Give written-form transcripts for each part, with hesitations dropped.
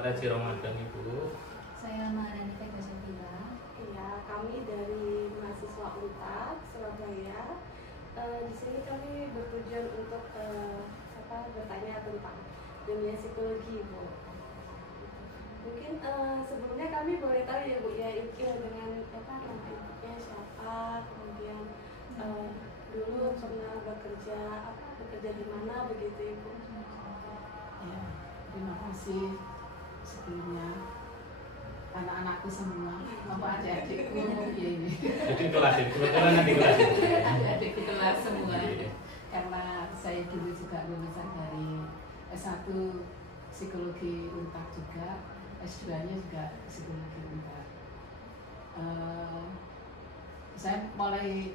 Selamat Haji Ramadan Ibu. Saya Maharani Vegasapila. Iya, kami dari mahasiswa UNTAD Surabaya. Di sini kami bertujuan untuk bertanya tentang dunia psikologi, Bu. Mungkin sebelumnya kami boleh tahu ya, Bu, ya dengan nama ibunya siapa, kemudian dulu pernah bekerja di mana begitu, Ibu. Ya, terima kasih sebelumnya anak-anakku semua, apa adik-adikku ya ini. Jadi kelas ini, kebetulan nanti kelas ini. Adik-adikku kelas semua. Karena saya dulu juga lulusan dari S1 Psikologi UNTAD juga, S2-nya juga Psikologi UNTAD. Saya mulai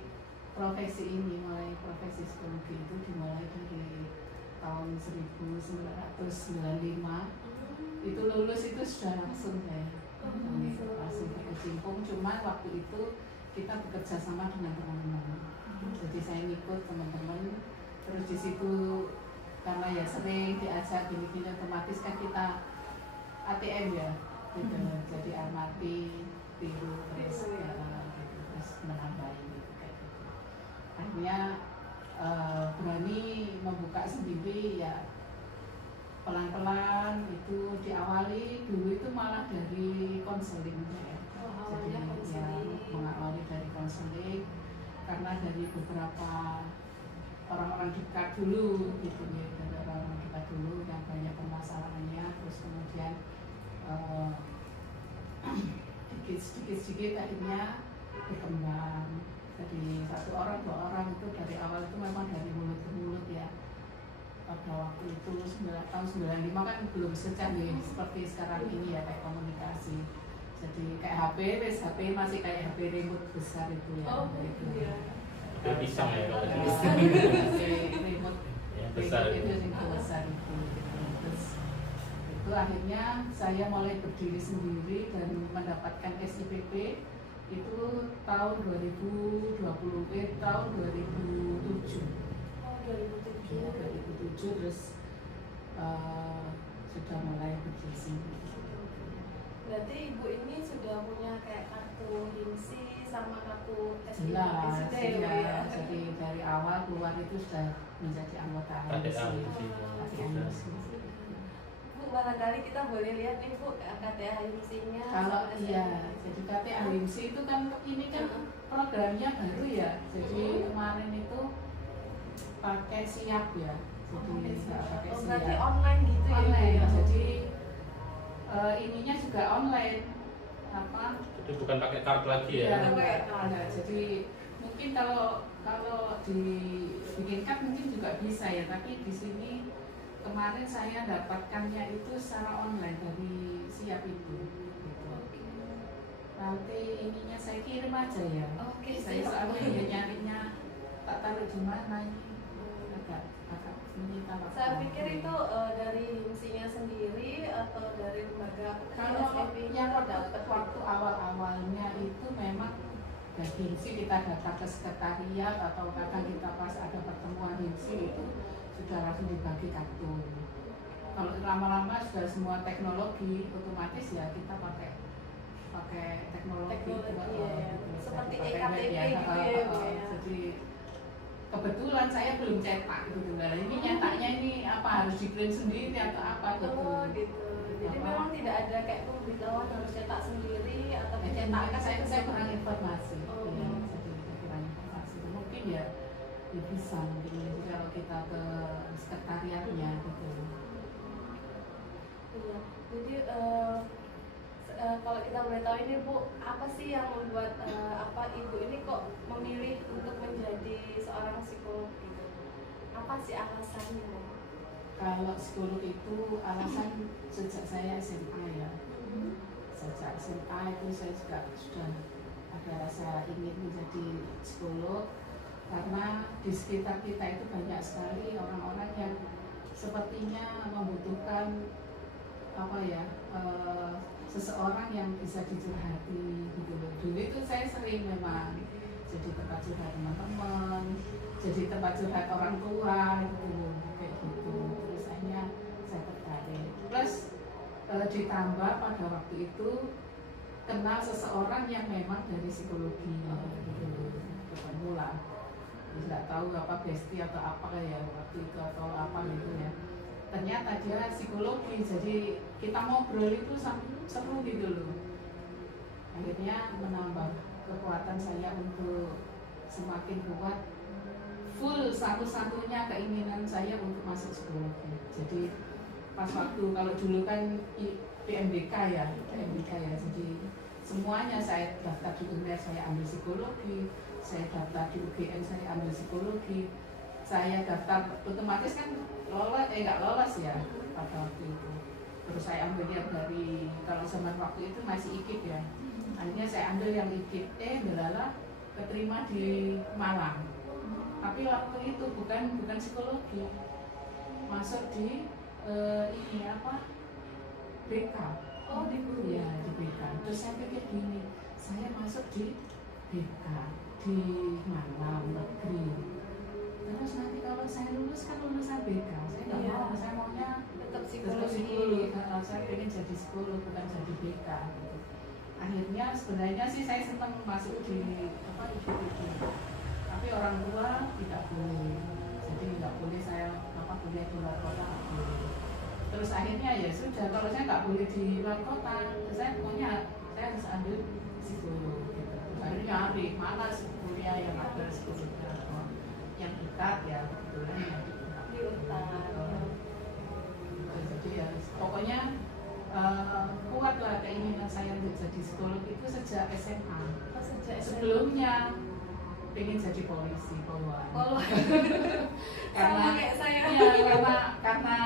profesi psikologi itu dimulai dari tahun 1995. Itu lulus itu sudah langsung saya langsung berkecimpung. Cuma waktu itu kita bekerja sama dengan teman-teman. Jadi saya ngikut teman-teman. Terus di situ karena ya sering diajak gini-gini, otomatis kan kita ATM ya, gitu. Jadi amati, tiru, terus terus menambahin gitu kayak gitu. Akhirnya berani membuka sendiri ya, pelan-pelan itu diawali dulu itu malah dari konseling ya. Jadi ya mengawali dari konseling karena dari beberapa orang-orang dekat dulu gitu ya, dari orang-orang dekat dulu yang banyak permasalahannya, terus kemudian sedikit akhirnya berkembang. Jadi satu orang, dua orang itu dari awal itu memang dari mulut ke mulut ya. Pada waktu itu tahun 95 kan belum secanggih seperti sekarang ini ya, kayak komunikasi. Jadi kayak HP masih kayak HP remote besar itu ya. Oh itu iya. Itu pisang ya kalau di pisang. Remote ya, besar itu itu. yang besar itu. Terus itu akhirnya saya mulai berdiri sendiri dan mendapatkan SIPP itu tahun 2007. Oh 2007. Ya, 2007 terus sudah mulai berdiri sendiri. Berarti Ibu ini sudah punya kayak kartu HIMSI sama kartu SIP Jelas, sudah ya, Bu, ya? jadi dari awal keluar itu sudah menjadi anggota KTA HIMSI. Bu, barangkali kita boleh lihat nih, Bu, KTA HIMSI-nya. Kalau iya, jadi KTA HIMSI itu kan ini kan programnya baru ya. Jadi kemarin itu pakai siap ya. Jadi pakai siap. Berarti online gitu ya? Online. Ya? Jadi ininya juga online. Apa? Jadi bukan pakai kartu lagi ya? Iya, enggak. Jadi mungkin kalau dibikin kad mungkin juga bisa ya, tapi di sini kemarin saya dapatkannya itu secara online dari siap itu. Gitu. Nanti ininya saya kirim aja ya. Oke, Saya soalnya ya nyarinya tak taruh di mana ini. Agak minta waktu. Saya pikir itu dari HIMSI-nya sendiri atau dari lembaga Kalau SIP yang waktu awal-awalnya itu memang dari HIMSI kita datang ke sekretariat atau kadang kita pas ada pertemuan HIMSI itu sudah langsung dibagi kartu. Kalau lama-lama sudah semua teknologi, otomatis ya kita pakai teknologi ya. Seperti pakai EKTP web gitu ya, Bu, ya. Jadi kebetulan saya belum cetak gitu. Nah, ini nyetaknya ini apa harus dikirim sendiri atau apa gitu. Oh gitu. Jadi memang tidak ada kayak pemberitahuan harus cetak sendiri atau pencetakan. Saya kurang informasi. Oh. Ya, jadi saya kurang informasi. Mungkin ya bisa mungkin kalau kita ke sekretariatnya gitu. Iya. Jadi kalau kita boleh tahu ini, Bu, apa sih yang membuat Ibu ini kok memilih untuk menjadi seorang psikolog gitu? Apa sih alasannya, Bu? Kalau psikolog itu alasan sejak saya SMA ya. Sejak SMA itu saya juga sudah ada rasa ingin menjadi psikolog karena di sekitar kita itu banyak sekali orang-orang yang sepertinya membutuhkan seseorang yang bisa dicurhati gitu loh. Dulu itu saya sering memang jadi tempat curhat teman-teman, jadi tempat curhat orang tua gitu loh, kayak gitu. Terus akhirnya saya tertarik. Plus ditambah pada waktu itu kenal seseorang yang memang dari psikologi gitu, ketemu lah, nggak tahu apa bestie atau apa ya waktu itu atau apa gitu ya, ternyata dia psikologi, jadi kita ngobrol itu seru gitu loh, akhirnya menambah kekuatan saya untuk semakin kuat, full satu-satunya keinginan saya untuk masuk psikologi. Jadi pas waktu kalau dulu kan PMBK ya, jadi semuanya saya daftar di UNER saya ambil psikologi, saya daftar di UGM saya ambil psikologi, saya daftar otomatis kan nggak lolos ya pada waktu itu. Terus saya ambil yang dari, kalau zaman waktu itu masih IKIP ya, akhirnya saya ambil yang IKIP, delala keterima di Malang. Tapi waktu itu bukan psikologi, masuk di ini apa, BK. Oh, di guru ya, di BK. Terus saya pikir gini, saya masuk di BK di Malang negeri, terus nanti kalau saya lulus kan lulusan BK, saya nggak Iya. mau, saya maunya tetap psikolog. psikologi. Saya pengen jadi psikolog bukan jadi BK gitu. Akhirnya sebenarnya sih saya senang masuk di apa IPTJ, tapi orang tua tidak boleh, jadi nggak boleh saya kuliah di luar kota, nggak boleh. Terus akhirnya ya sudah, kalau saya nggak boleh di luar kota, saya pokoknya saya harus ambil psikolog gitu. Terus akhirnya nyari mana kuliah yang ada psikolognya, yang dekat ya kebetulan yang Di Untar. jadi ya pokoknya kuatlah keinginan saya untuk jadi psikolog itu sejak SMA. Oh, sejak Sebelumnya pengen jadi polisi polwan. Sama karena kayak saya. ya, karena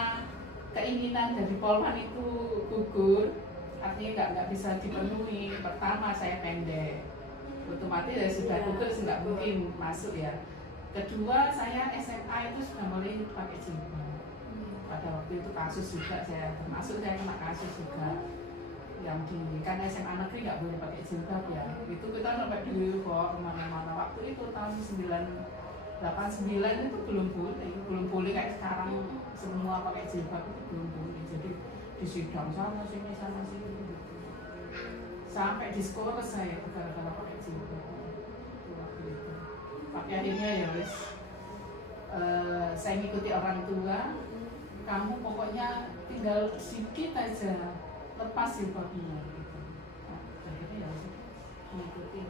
keinginan dari polwan itu gugur, artinya nggak bisa dipenuhi. Pertama saya pendek, otomatis ya sudah gugur, nggak mungkin masuk ya. Kedua saya SMA itu sudah mulai pakai jilbab. Pada waktu itu kasus juga saya kena kasus juga yang di, karena SMA negeri nggak boleh pakai jilbab ya, itu kita sampai dibawa kemana-mana. Waktu itu tahun 89 itu belum boleh kayak sekarang semua pakai jilbab, itu belum boleh. Jadi di sidang sana sini gitu. Sampai di sekolah saya gara-gara pakai jilbab itu waktu itu. Tapi akhirnya ya wes, saya ngikuti orang tua, kamu pokoknya tinggal sedikit aja lepas jilbabnya gitu. Nah, akhirnya ya mengikuti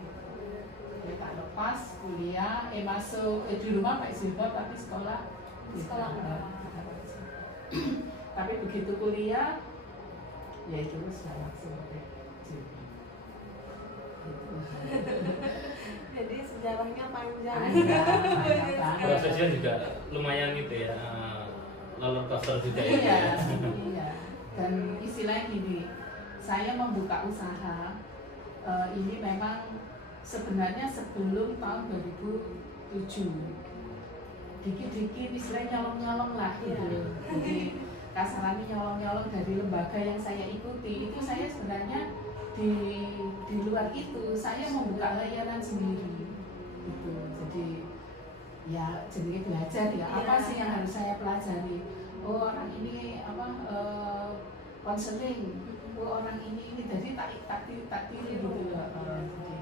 ya, tak lepas kuliah, masuk di rumah pakai jilbab tapi sekolah enggak. Tapi begitu kuliah ya itu sudah langsung pakai jilbab gitu. Jadi sejarahnya panjang. Panjang banget. Prosesnya juga lumayan gitu ya, roller coaster juga ya. Iya. Dan istilahnya gini, saya membuka usaha ini memang sebenarnya sebelum tahun 2007. Dikit-dikit istilahnya nyolong-nyolong lah gitu. Jadi kasarannya nyolong-nyolong dari lembaga yang saya ikuti. Itu saya sebenarnya di luar itu saya membuka layanan sendiri gitu. Jadi ya jadi belajar ya, apa sih yang harus saya pelajari. Oh orang ini konseling, oh orang ini jadi tak pilih gitu ya. Jadi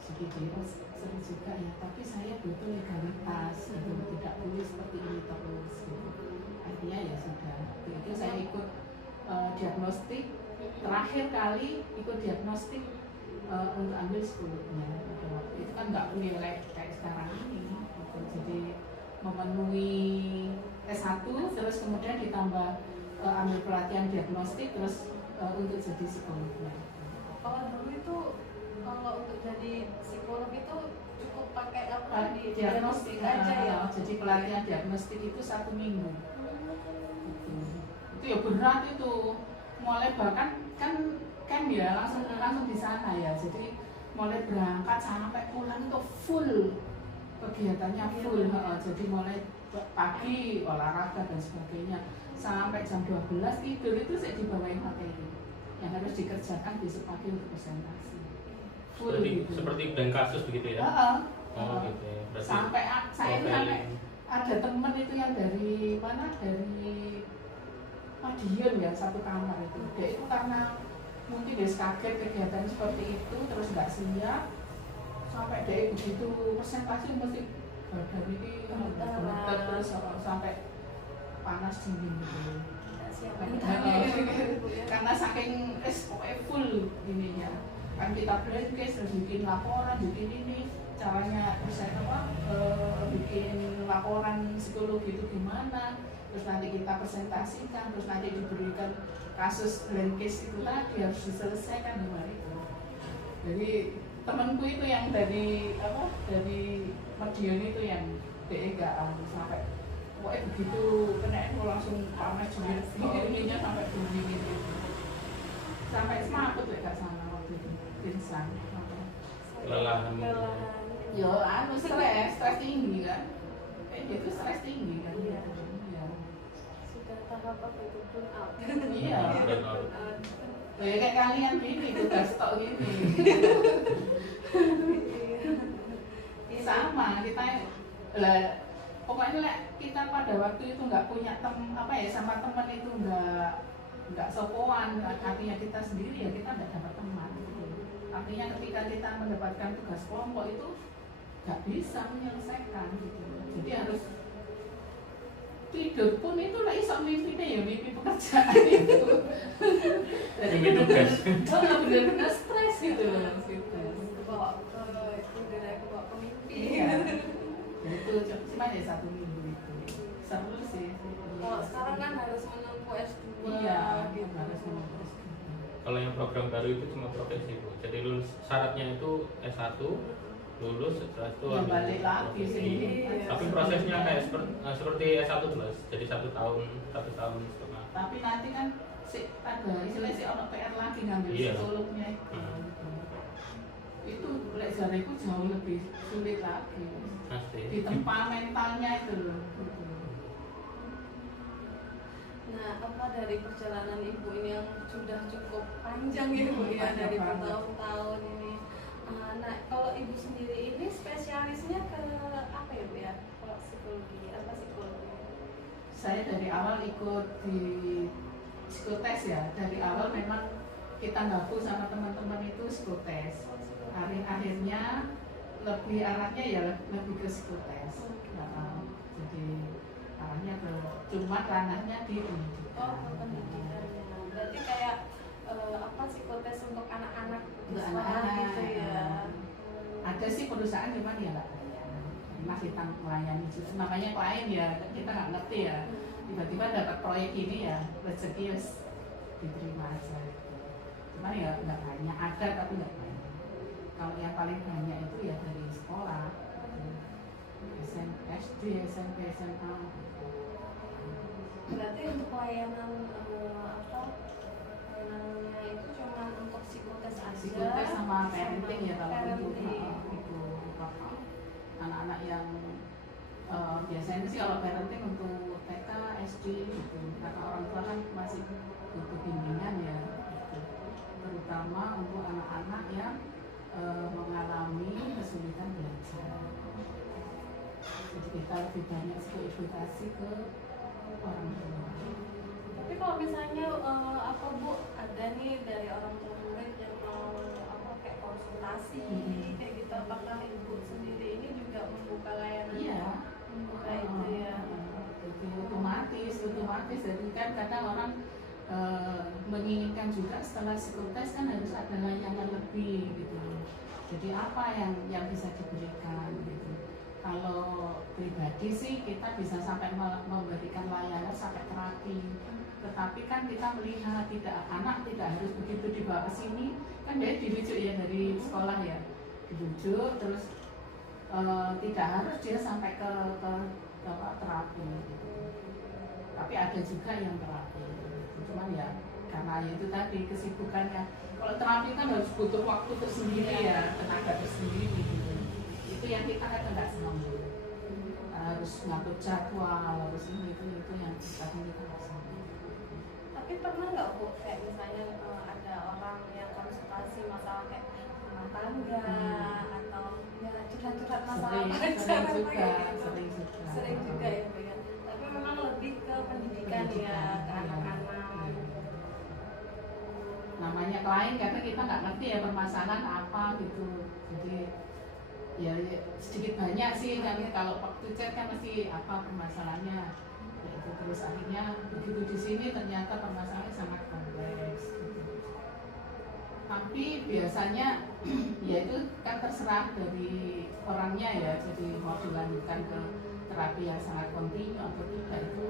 sedikit seru juga ya, tapi saya butuh legalitas gitu, tidak boleh seperti ini terus gitu. Akhirnya ya sudah, itu saya ikut diagnostik, terakhir kali ikut diagnostik untuk ambil psikolognya. Pada waktu itu kan nggak nilai kayak sekarang ini gitu. Jadi memenuhi S1 terus kemudian ditambah ambil pelatihan diagnostik terus untuk jadi psikolognya. Kalau dulu itu kalau untuk jadi psikolog itu cukup pakai apa di diagnostik aja ya. Jadi pelatihan diagnostik itu 1 minggu. Itu ya berat itu. Mulai bahkan kan ya langsung di sana ya. Jadi mulai berangkat sampai pulang itu full kegiatannya full. Jadi mulai pagi olahraga dan sebagainya sampai jam 12 tidur itu saya dibawain materi yang harus dikerjakan besok pagi untuk presentasi. Full Seperti blank kasus begitu ya. Oh gitu ya. Berarti Sampai saya ini sampai ada temen itu yang dari mana, dari Madiun ya satu kamar itu. Dia itu karena mungkin dia kaget kegiatan seperti itu terus nggak siap sampai dia begitu presentasi mesti badan ini gemeter terus sampai panas dingin gitu. Karena saking pokoknya full ininya kan kita broadcast terus bikin laporan bikin ini caranya bikin laporan psikologi itu gimana terus nanti kita presentasikan terus nanti diberikan kasus land case itu tadi harus diselesaikan gimana itu. Jadi temanku itu yang dari Madiun itu yang DE sampai pokoknya begitu kena itu langsung panas ininya sampai dingin gitu. Sampai semaput ya gak sana waktu itu pingsan. Kelelahan. Yo, stres tinggi kan? Itu stres tinggi kan? Iya. Iya. Sudah tahap apa itu pun out. Iya. Ya kayak kalian gini, udah stok gini. Sama kita lah. Pokoknya kita pada waktu itu nggak punya sama teman itu nggak sopoan, artinya kita sendiri ya kita nggak dapat teman. Artinya ketika kita mendapatkan tugas kelompok itu nggak bisa menyelesaikan gitu. Jadi harus tidur pun itu lah iso mimpinya ya mimpi pekerjaan itu. Jadi benar-benar benar-benar stres gitu loh. Bawa ke mimpi. Iya. Itu cuma ya 1 minggu itu seru sih. Kalau sekarang kan harus menempuh S2 iya, gitu. harus menempuh S2. Kalau yang program baru itu cuma profesi Bu. Jadi lulus syaratnya itu S1 lulus setelah itu Ya, ambil balik lagi profesi. sih. Iya. Tapi prosesnya kayak seperti S1 terus. Jadi 1 tahun setengah. Tapi nanti kan ada istilahnya orang PR lagi ngambil Iya. psikolognya itu. Itu lek jariku jauh lebih sulit lagi. Pasti. Di tempat mentalnya itu loh. Nah, apa dari perjalanan Ibu ini yang sudah cukup panjang ya Bu ya, dari bertahun-tahun ini. Nah, kalau Ibu sendiri ini spesialisnya ke apa ya Bu ya? Kalau psikologi, apa psikologi? Saya dari awal ikut di psikotes ya. Dari awal memang kita gabung sama teman-teman itu psikotes. Akhirnya lebih arahnya ya lebih ke psikotes. Jadi arahnya ke cuma ranahnya di pendidikan. Pendidikannya. Berarti kayak psikotes untuk anak-anak Untuk sekolah anak-anak, gitu ya. Ada sih perusahaan cuman ya nggak bayar. Mas kita melayani justru namanya klien ya kita nggak ngerti ya. Tiba-tiba dapat proyek ini ya rezeki diterima aja. Cuman ya nggak banyak ada tapi nggak banyak. Kalau yang paling banyak itu ya dari sekolah, SD, SMP, SMA. Berarti untuk layanannya itu cuma untuk psikotes aja. Psikotes sama parenting ya kalau untuk itu anak-anak yang biasanya sih kalau parenting untuk TK, SD gitu. Karena orang tua kan masih butuh bimbingan ya. Gitu. Terutama untuk anak-anak yang mengalami kesulitan belajar. Jadi kita lebih banyak edukasi ke orang tua. Tapi kalau misalnya Bu ada nih dari orang tua murid yang mau kayak konsultasi kayak gitu, apakah Ibu sendiri ini juga membuka layanan? Iya. Membuka itu ya. Jadi otomatis jadi kan kadang orang menginginkan juga setelah psikotes kan harus ada layanan lebih gitu. Jadi apa yang bisa diberikan gitu. Kalau pribadi sih kita bisa sampai memberikan layanan sampai terapi. Tetapi kan kita melihat anak tidak harus begitu dibawa ke sini, kan dia dirujuk ya dari sekolah ya, dirujuk terus tidak harus dia sampai ke terapi. Gitu. Tapi ada juga yang terapi. Cuman ya karena itu tadi kesibukannya. Kalau terapi kan harus butuh waktu tersendiri ya, tenaga tersendiri gitu. Itu yang kita kan nggak senang. Harus ngatur jadwal, harus ini itu yang kita nggak senang. Tapi pernah nggak Bu kayak misalnya ada orang yang konsultasi masalah kayak rumah tangga atau ya curhat-curhat masalah Sering juga ya Bu ya. Tapi memang lebih ke pendidikan ya, ke anak-anak pihak lain karena kita nggak ngerti ya permasalahan apa gitu. Jadi ya sedikit banyak sih kan kalau waktu chat kan mesti apa permasalahannya ya itu, terus akhirnya begitu di sini ternyata permasalahannya sangat kompleks gitu. Tapi biasanya ya itu kan terserah dari orangnya ya, jadi mau dilanjutkan ke terapi yang sangat kontinu atau tidak itu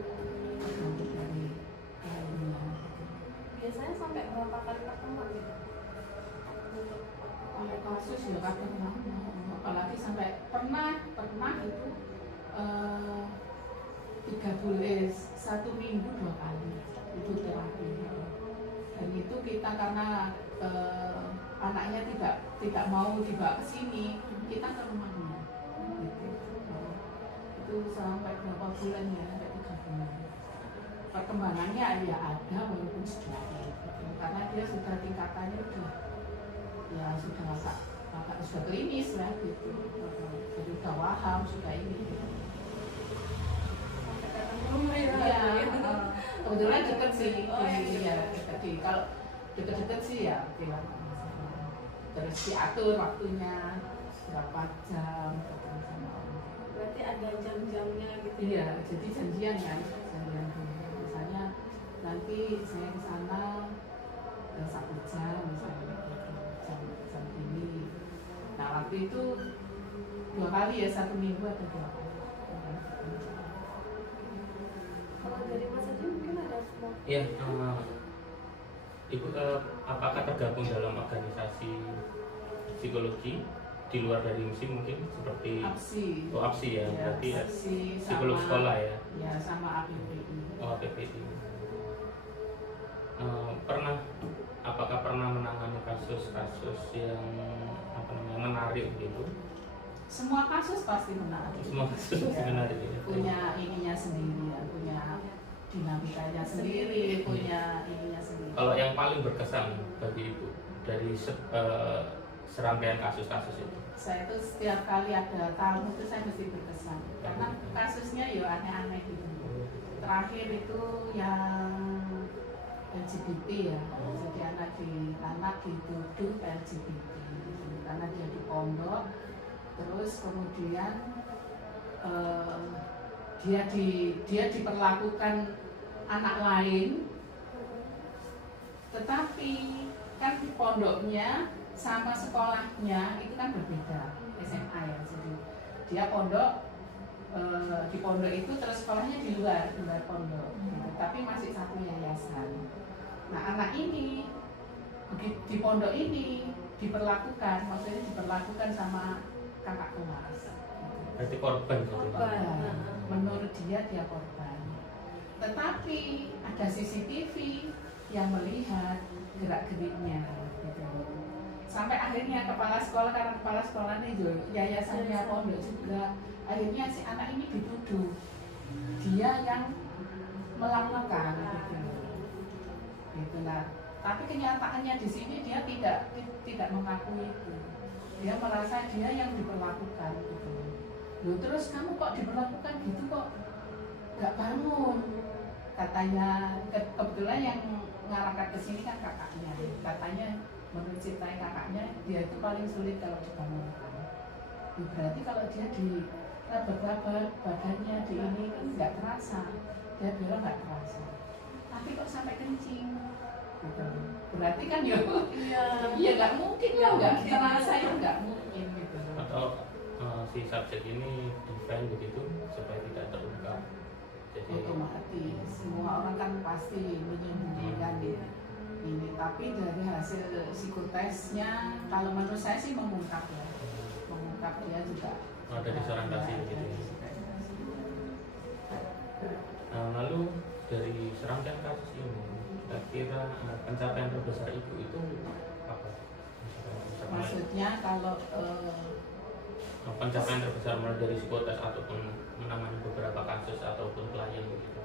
tergantung dari orangnya. Biasanya sampai berapa kali pertemuan gitu? Kalau kasus ya kadang lama, apalagi sampai pernah itu 3 bulan, 1 minggu 2 kali itu terapi. Dan itu kita karena anaknya tidak mau dibawa ke sini, kita ke rumahnya. Gitu. Itu sampai berapa bulan ya, sampai 3 bulan. Perkembangannya ya ada walaupun sedikit, gitu. Karena dia sudah tingkatannya sudah agak sudah klinis lah gitu. Jadi udah paham sudah ini. Gitu. Iya, kebetulan deket sih. Iya, deket sih. Kalau deket-deket sih ya tidak masalah. Terus diatur waktunya berapa jam ketemu sama orang. Berarti ada jam-jamnya gitu. Iya, jadi janjian kan, janjian dulu. Misalnya nanti saya ke sana 1 jam misalnya jam ini. Nah waktu itu 2 kali ya, 1 minggu atau 2 kali. Kalau dari Mas Adi mungkin ada semua. Ya, Ibu apakah tergabung dalam organisasi psikologi di luar dari MISI mungkin seperti APSI. Oh, APSI ya, berarti ya APSI psikolog sekolah ya. Ya sama APPI. Oh, APPI. Apakah pernah menangani kasus-kasus yang menarik gitu? Semua kasus pasti menarik. Semua kasus pasti menarik ya. Punya ininya sendiri ya, punya dinamikanya sendiri, punya ininya sendiri. Kalau yang paling berkesan bagi Ibu dari serangkaian kasus-kasus itu? Saya itu setiap kali ada tamu itu saya mesti berkesan karena kasusnya ya aneh-aneh gitu. Terakhir itu yang LGBT ya, jadi anak dituduh LGBT karena dia di pondok, terus kemudian dia diperlakukan anak lain, tetapi kan di pondoknya sama sekolahnya itu kan berbeda, SMA ya, jadi dia pondok di pondok itu terus sekolahnya di luar pondok, gitu. Tapi masih satu yayasan. Nah anak ini di pondok ini maksudnya diperlakukan sama kakak kelas. Berarti korban gitu. Korban. Menurut dia korban. Tetapi ada CCTV yang melihat gerak-geriknya. Gitu. Sampai akhirnya kepala sekolah, karena kepala sekolah ini yayasannya pondok juga, akhirnya si anak ini dituduh dia yang melakukan gitu. Nah, tapi kenyataannya di sini dia tidak mengakui itu. Dia merasa dia yang diperlakukan gitu. Loh, terus kamu kok diperlakukan gitu kok nggak bangun? Katanya kebetulan yang ngarangkan ke sini kan kakaknya. Katanya menurut ceritanya kakaknya dia itu paling sulit kalau dibangunkan. Berarti kalau dia diraba-raba badannya di ini nggak terasa. Dia bilang nggak terasa. Tapi kok sampai kencing? Gitu. Berarti kan ya nggak mungkin ya nggak terasa ya nggak mungkin gitu. Atau si subjek ini defend begitu supaya tidak terungkap. Jadi otomatis semua orang kan pasti menyembunyikan ini, tapi dari hasil psikotesnya kalau menurut saya sih mengungkap dia juga ada disorientasi gitu. Nah, lalu dari serangkaian kasus ini kira-kira pencapaian terbesar Ibu itu apa? Maksudnya kalau pencapaian terbesar mulai dari psikotes ataupun menangani beberapa kasus ataupun klien begitu.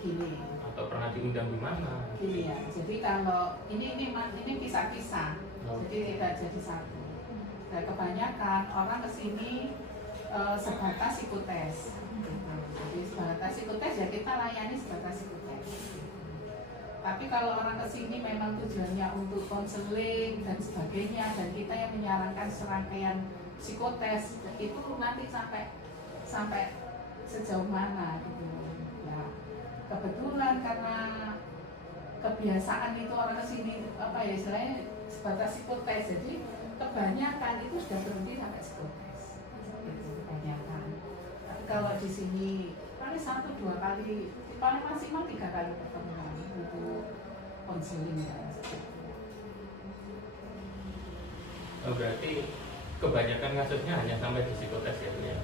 Gini. Atau pernah diundang di mana? Gini ya. Jadi kalau ini pisah-pisah. Jadi tidak jadi satu. Nah, kebanyakan orang kesini sebatas psikotes. Gitu. Jadi sebatas psikotes ya kita layani sebatas psikotes. Tapi kalau orang kesini memang tujuannya untuk konseling dan sebagainya, dan kita yang menyarankan serangkaian psikotes itu nanti sampai sejauh mana gitu. Nah, kebetulan karena kebiasaan itu orang kesini apa ya istilahnya sebatas psikotes, jadi kebanyakan itu sudah berhenti sampai psikotes. Itu kebanyakan. Tapi kalau di sini paling 1-2 kali, paling maksimal 3 kali pertemuan untuk konseling ya. Oh, berarti kebanyakan kasusnya hanya sampai di psikotes ya, Bu, ya?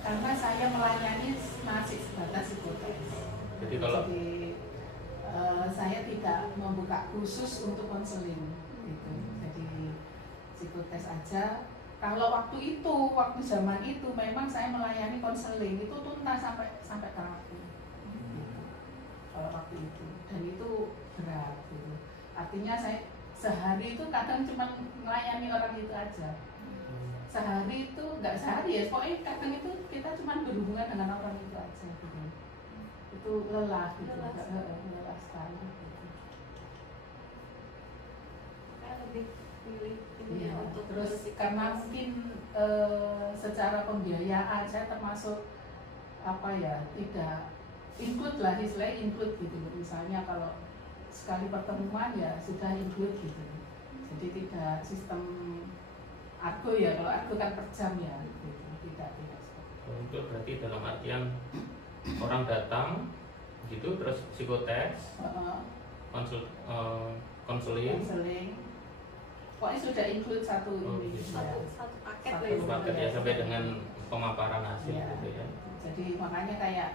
Karena saya melayani masih sebatas psikotes. Jadi kalau saya tidak membuka khusus untuk konseling gitu. Jadi psikotes aja. Kalau waktu zaman itu memang saya melayani konseling itu tuntas sampai terapi. Gitu. Kalau waktu itu, dan itu berat gitu. Artinya saya sehari itu kadang cuma melayani orang itu aja. Sehari itu nggak sehari ya, pokoknya kadang itu kita cuma berhubungan dengan orang itu aja gitu. Itu lelah gitu, lelah sekali gitu. Saya lebih pilih Ya, untuk terus karena mungkin secara pembiayaan saya termasuk apa ya, tidak include lah, istilahnya include gitu. Misalnya kalau sekali pertemuan ya sudah include gitu. Jadi tidak sistem argo ya, kalau argo kan per jam ya gitu. Tidak itu berarti dalam artian orang datang gitu terus psikotes, konseling, pokoknya sudah include satu ini gitu. ya. satu paket Satu lah Satu paket ya sampai dengan pemaparan hasil ya. gitu ya. Jadi makanya kayak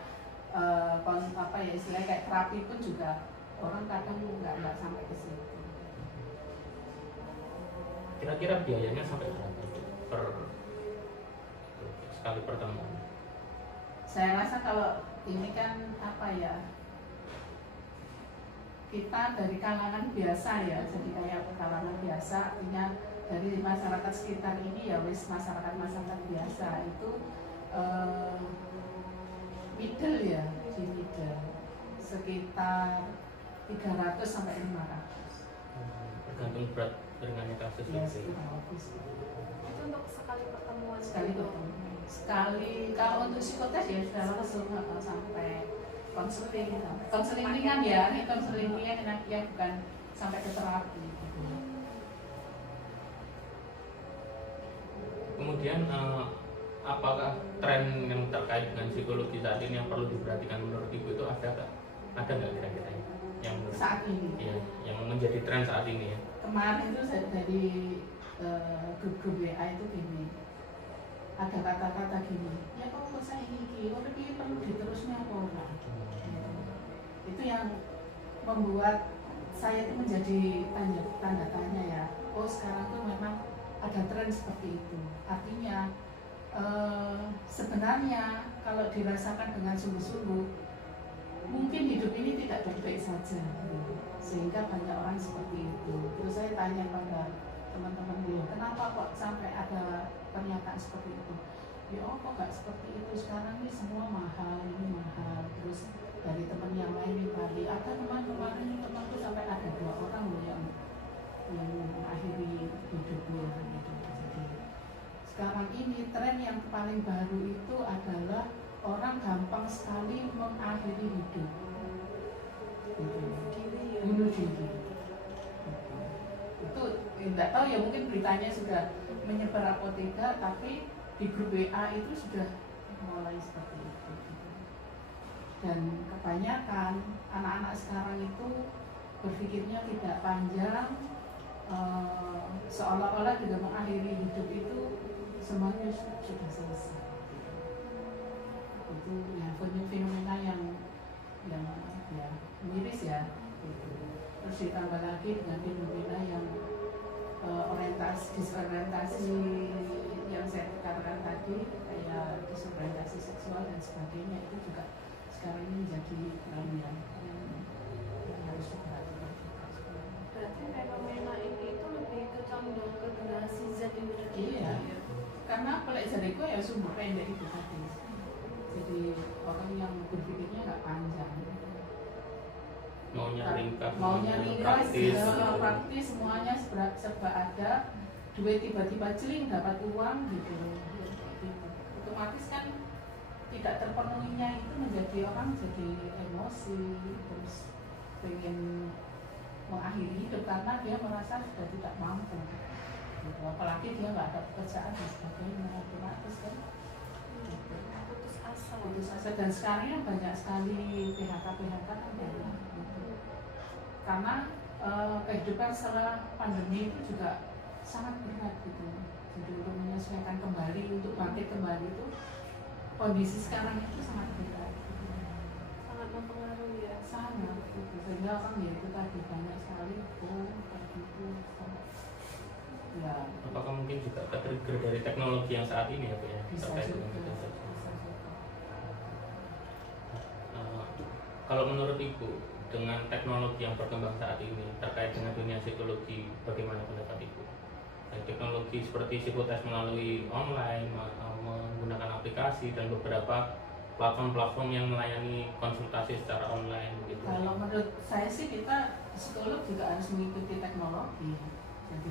apa ya istilahnya kayak terapi pun juga orang kadang nggak sampai ke situ. Kira-kira biayanya sampai berapa per sekali pertemuan? Saya rasa kalau ini kan apa ya, kita dari kalangan biasa ya, jadi kayak kalangan biasa, artinya dari masyarakat sekitar ini ya wis masyarakat biasa itu middle ya, di middle sekitar 300 sampai 500. Tergantung berat ringannya kasus Ya, itu. itu untuk sekali pertemuan Sekali ketemu. Sekali kalau untuk psikotes ya sudah langsung sampai konseling ringan ya, ini konseling ringan yang bukan sampai ke terapi gitu. Kemudian apakah tren yang terkait dengan psikologi saat ini yang perlu diperhatikan menurut Ibu itu ada nggak kira-kira yang Saat ini ya, yang menjadi tren saat ini ya? kemarin itu saya dari grup WA itu gini, ada kata-kata gini, ya kok saya ini perlu diterusnya apa enggak? Itu yang membuat saya itu menjadi tanda tanya ya. Oh sekarang tuh memang ada tren seperti itu. Artinya sebenarnya kalau dirasakan dengan sungguh-sungguh, mungkin hidup ini tidak baik-baik saja. Sehingga banyak orang seperti itu. Terus saya tanya pada teman-teman beliau, kenapa kok sampai ada pernyataan seperti itu? Ya kok nggak seperti itu, sekarang ini semua mahal, ini mahal. Terus dari teman yang lain di Bali, ada teman kemarin temanku sampai ada 2 orang loh yang mengakhiri hidupnya gitu. Jadi sekarang ini tren yang paling baru itu adalah orang gampang sekali mengakhiri hidup. Bunuh diri. Itu tidak tahu ya, mungkin beritanya sudah menyebar atau tidak, tapi di grup WA itu sudah mulai seperti itu. Dan kebanyakan anak-anak sekarang itu berpikirnya tidak panjang, seolah-olah juga mengakhiri hidup itu semuanya sudah selesai. Itu ya fenomena yang ya miris ya. Terus ditambah lagi dengan fenomena yang disorientasi yang saya katakan tadi, kayak disorientasi seksual dan sebagainya, itu juga sekarang ini menjadi tren yang harus diperhatikan juga. Berarti fenomena ini itu lebih condong ke generasi Z ini berarti. Iya, karena pelek jariku ya sumber pendek itu tadi. Jadi orang yang berpikirnya nggak panjang. Mau nyari ringkas, maunya semuanya ringkas, praktis. praktis semuanya serba ada, duit tiba-tiba celing dapat uang gitu loh. Otomatis kan tidak terpenuhinya itu menjadi orang jadi emosi, terus pengen mengakhiri hidup karena dia merasa sudah tidak mampu gitu. Apalagi dia nggak ada pekerjaan dan sebagainya, otomatis kan gitu. Putus asa. Dan sekarang kan banyak sekali PHK kan banyak gitu. Karena kehidupan setelah pandemi itu juga sangat berat gitu. Jadi untuk menyesuaikan kembali, untuk bangkit kembali itu kondisi sekarang itu sangat berat gitu. Sangat mempengaruhi ya. Sangat gitu. Sehingga orang ya itu tadi banyak sekali gitu. Ya, Apakah mungkin juga tertrigger dari teknologi yang saat ini ya Bu ya? bisa Terkait juga. dengan itu saja. Bisa juga. Kalau menurut Ibu, dengan teknologi yang berkembang saat ini terkait dengan dunia psikologi, bagaimana pendapat Ibu? Teknologi seperti psikotes melalui online, menggunakan aplikasi dan beberapa platform-platform yang melayani konsultasi secara online gitu. Kalau menurut saya sih kita psikolog juga harus mengikuti teknologi. Jadi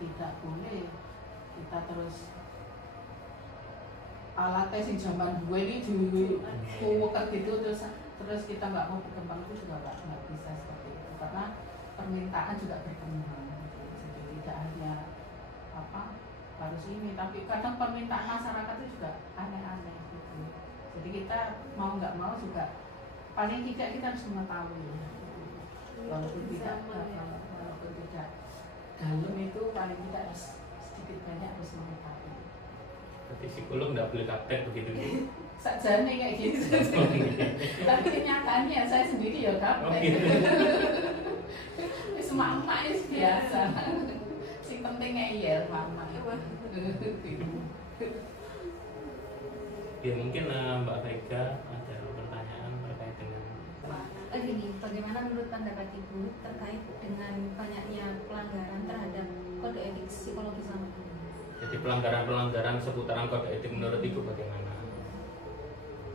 tidak boleh kita terus alat tes yang zaman gue ini diuweket gitu terus kita nggak mau berkembang, itu juga nggak bisa seperti itu karena permintaan juga berkembang gitu. Jadi tidak hanya harus ini, tapi kadang permintaan masyarakat itu juga aneh-aneh gitu. Jadi kita mau nggak mau juga paling tidak kita harus mengetahui walaupun tidak dalam itu paling tidak harus sedikit banyak harus mengetahui. Berarti psikolog nggak boleh gaptek begitu Bu? Sajane kayak gitu. Tapi kenyataannya saya sendiri ya gaptek. Semua emak itu biasa. Sing penting ngeyel mama. Ya mungkin Mbak Vega ada pertanyaan terkait dengan Gini, bagaimana menurut pendapat Ibu terkait dengan banyaknya pelanggaran terhadap kode etik psikologi selama ini? jadi pelanggaran-pelanggaran seputaran kode etik menurut Ibu bagaimana?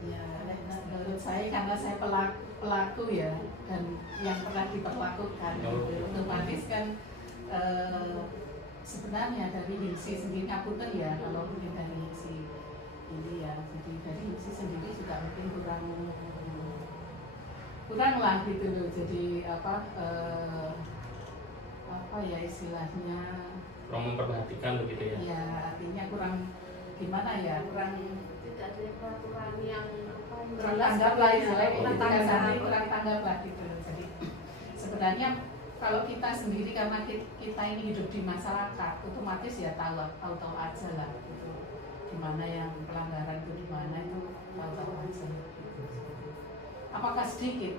Ya, menurut saya karena saya pelaku ya dan yang pernah diperlakukan, otomatis kan sebenarnya dari HIMSI sendiri ngapunten ya kalau mungkin dari HIMSI ini ya, jadi dari HIMSI sendiri juga mungkin kurang lah gitu loh. Jadi apa ya istilahnya Kurang memperhatikan begitu ya? ya artinya kurang gimana ya, kurang Tidak ada peraturan yang kurang tanggap lah istilahnya kurang gitu kan, tanggap. kurang tanggap lah gitu. Jadi sebenarnya kalau kita sendiri karena kita ini hidup di masyarakat, otomatis ya tahu aja lah gitu. Dimana yang pelanggaran itu dimana itu tahu aja gitu. Apakah sedikit?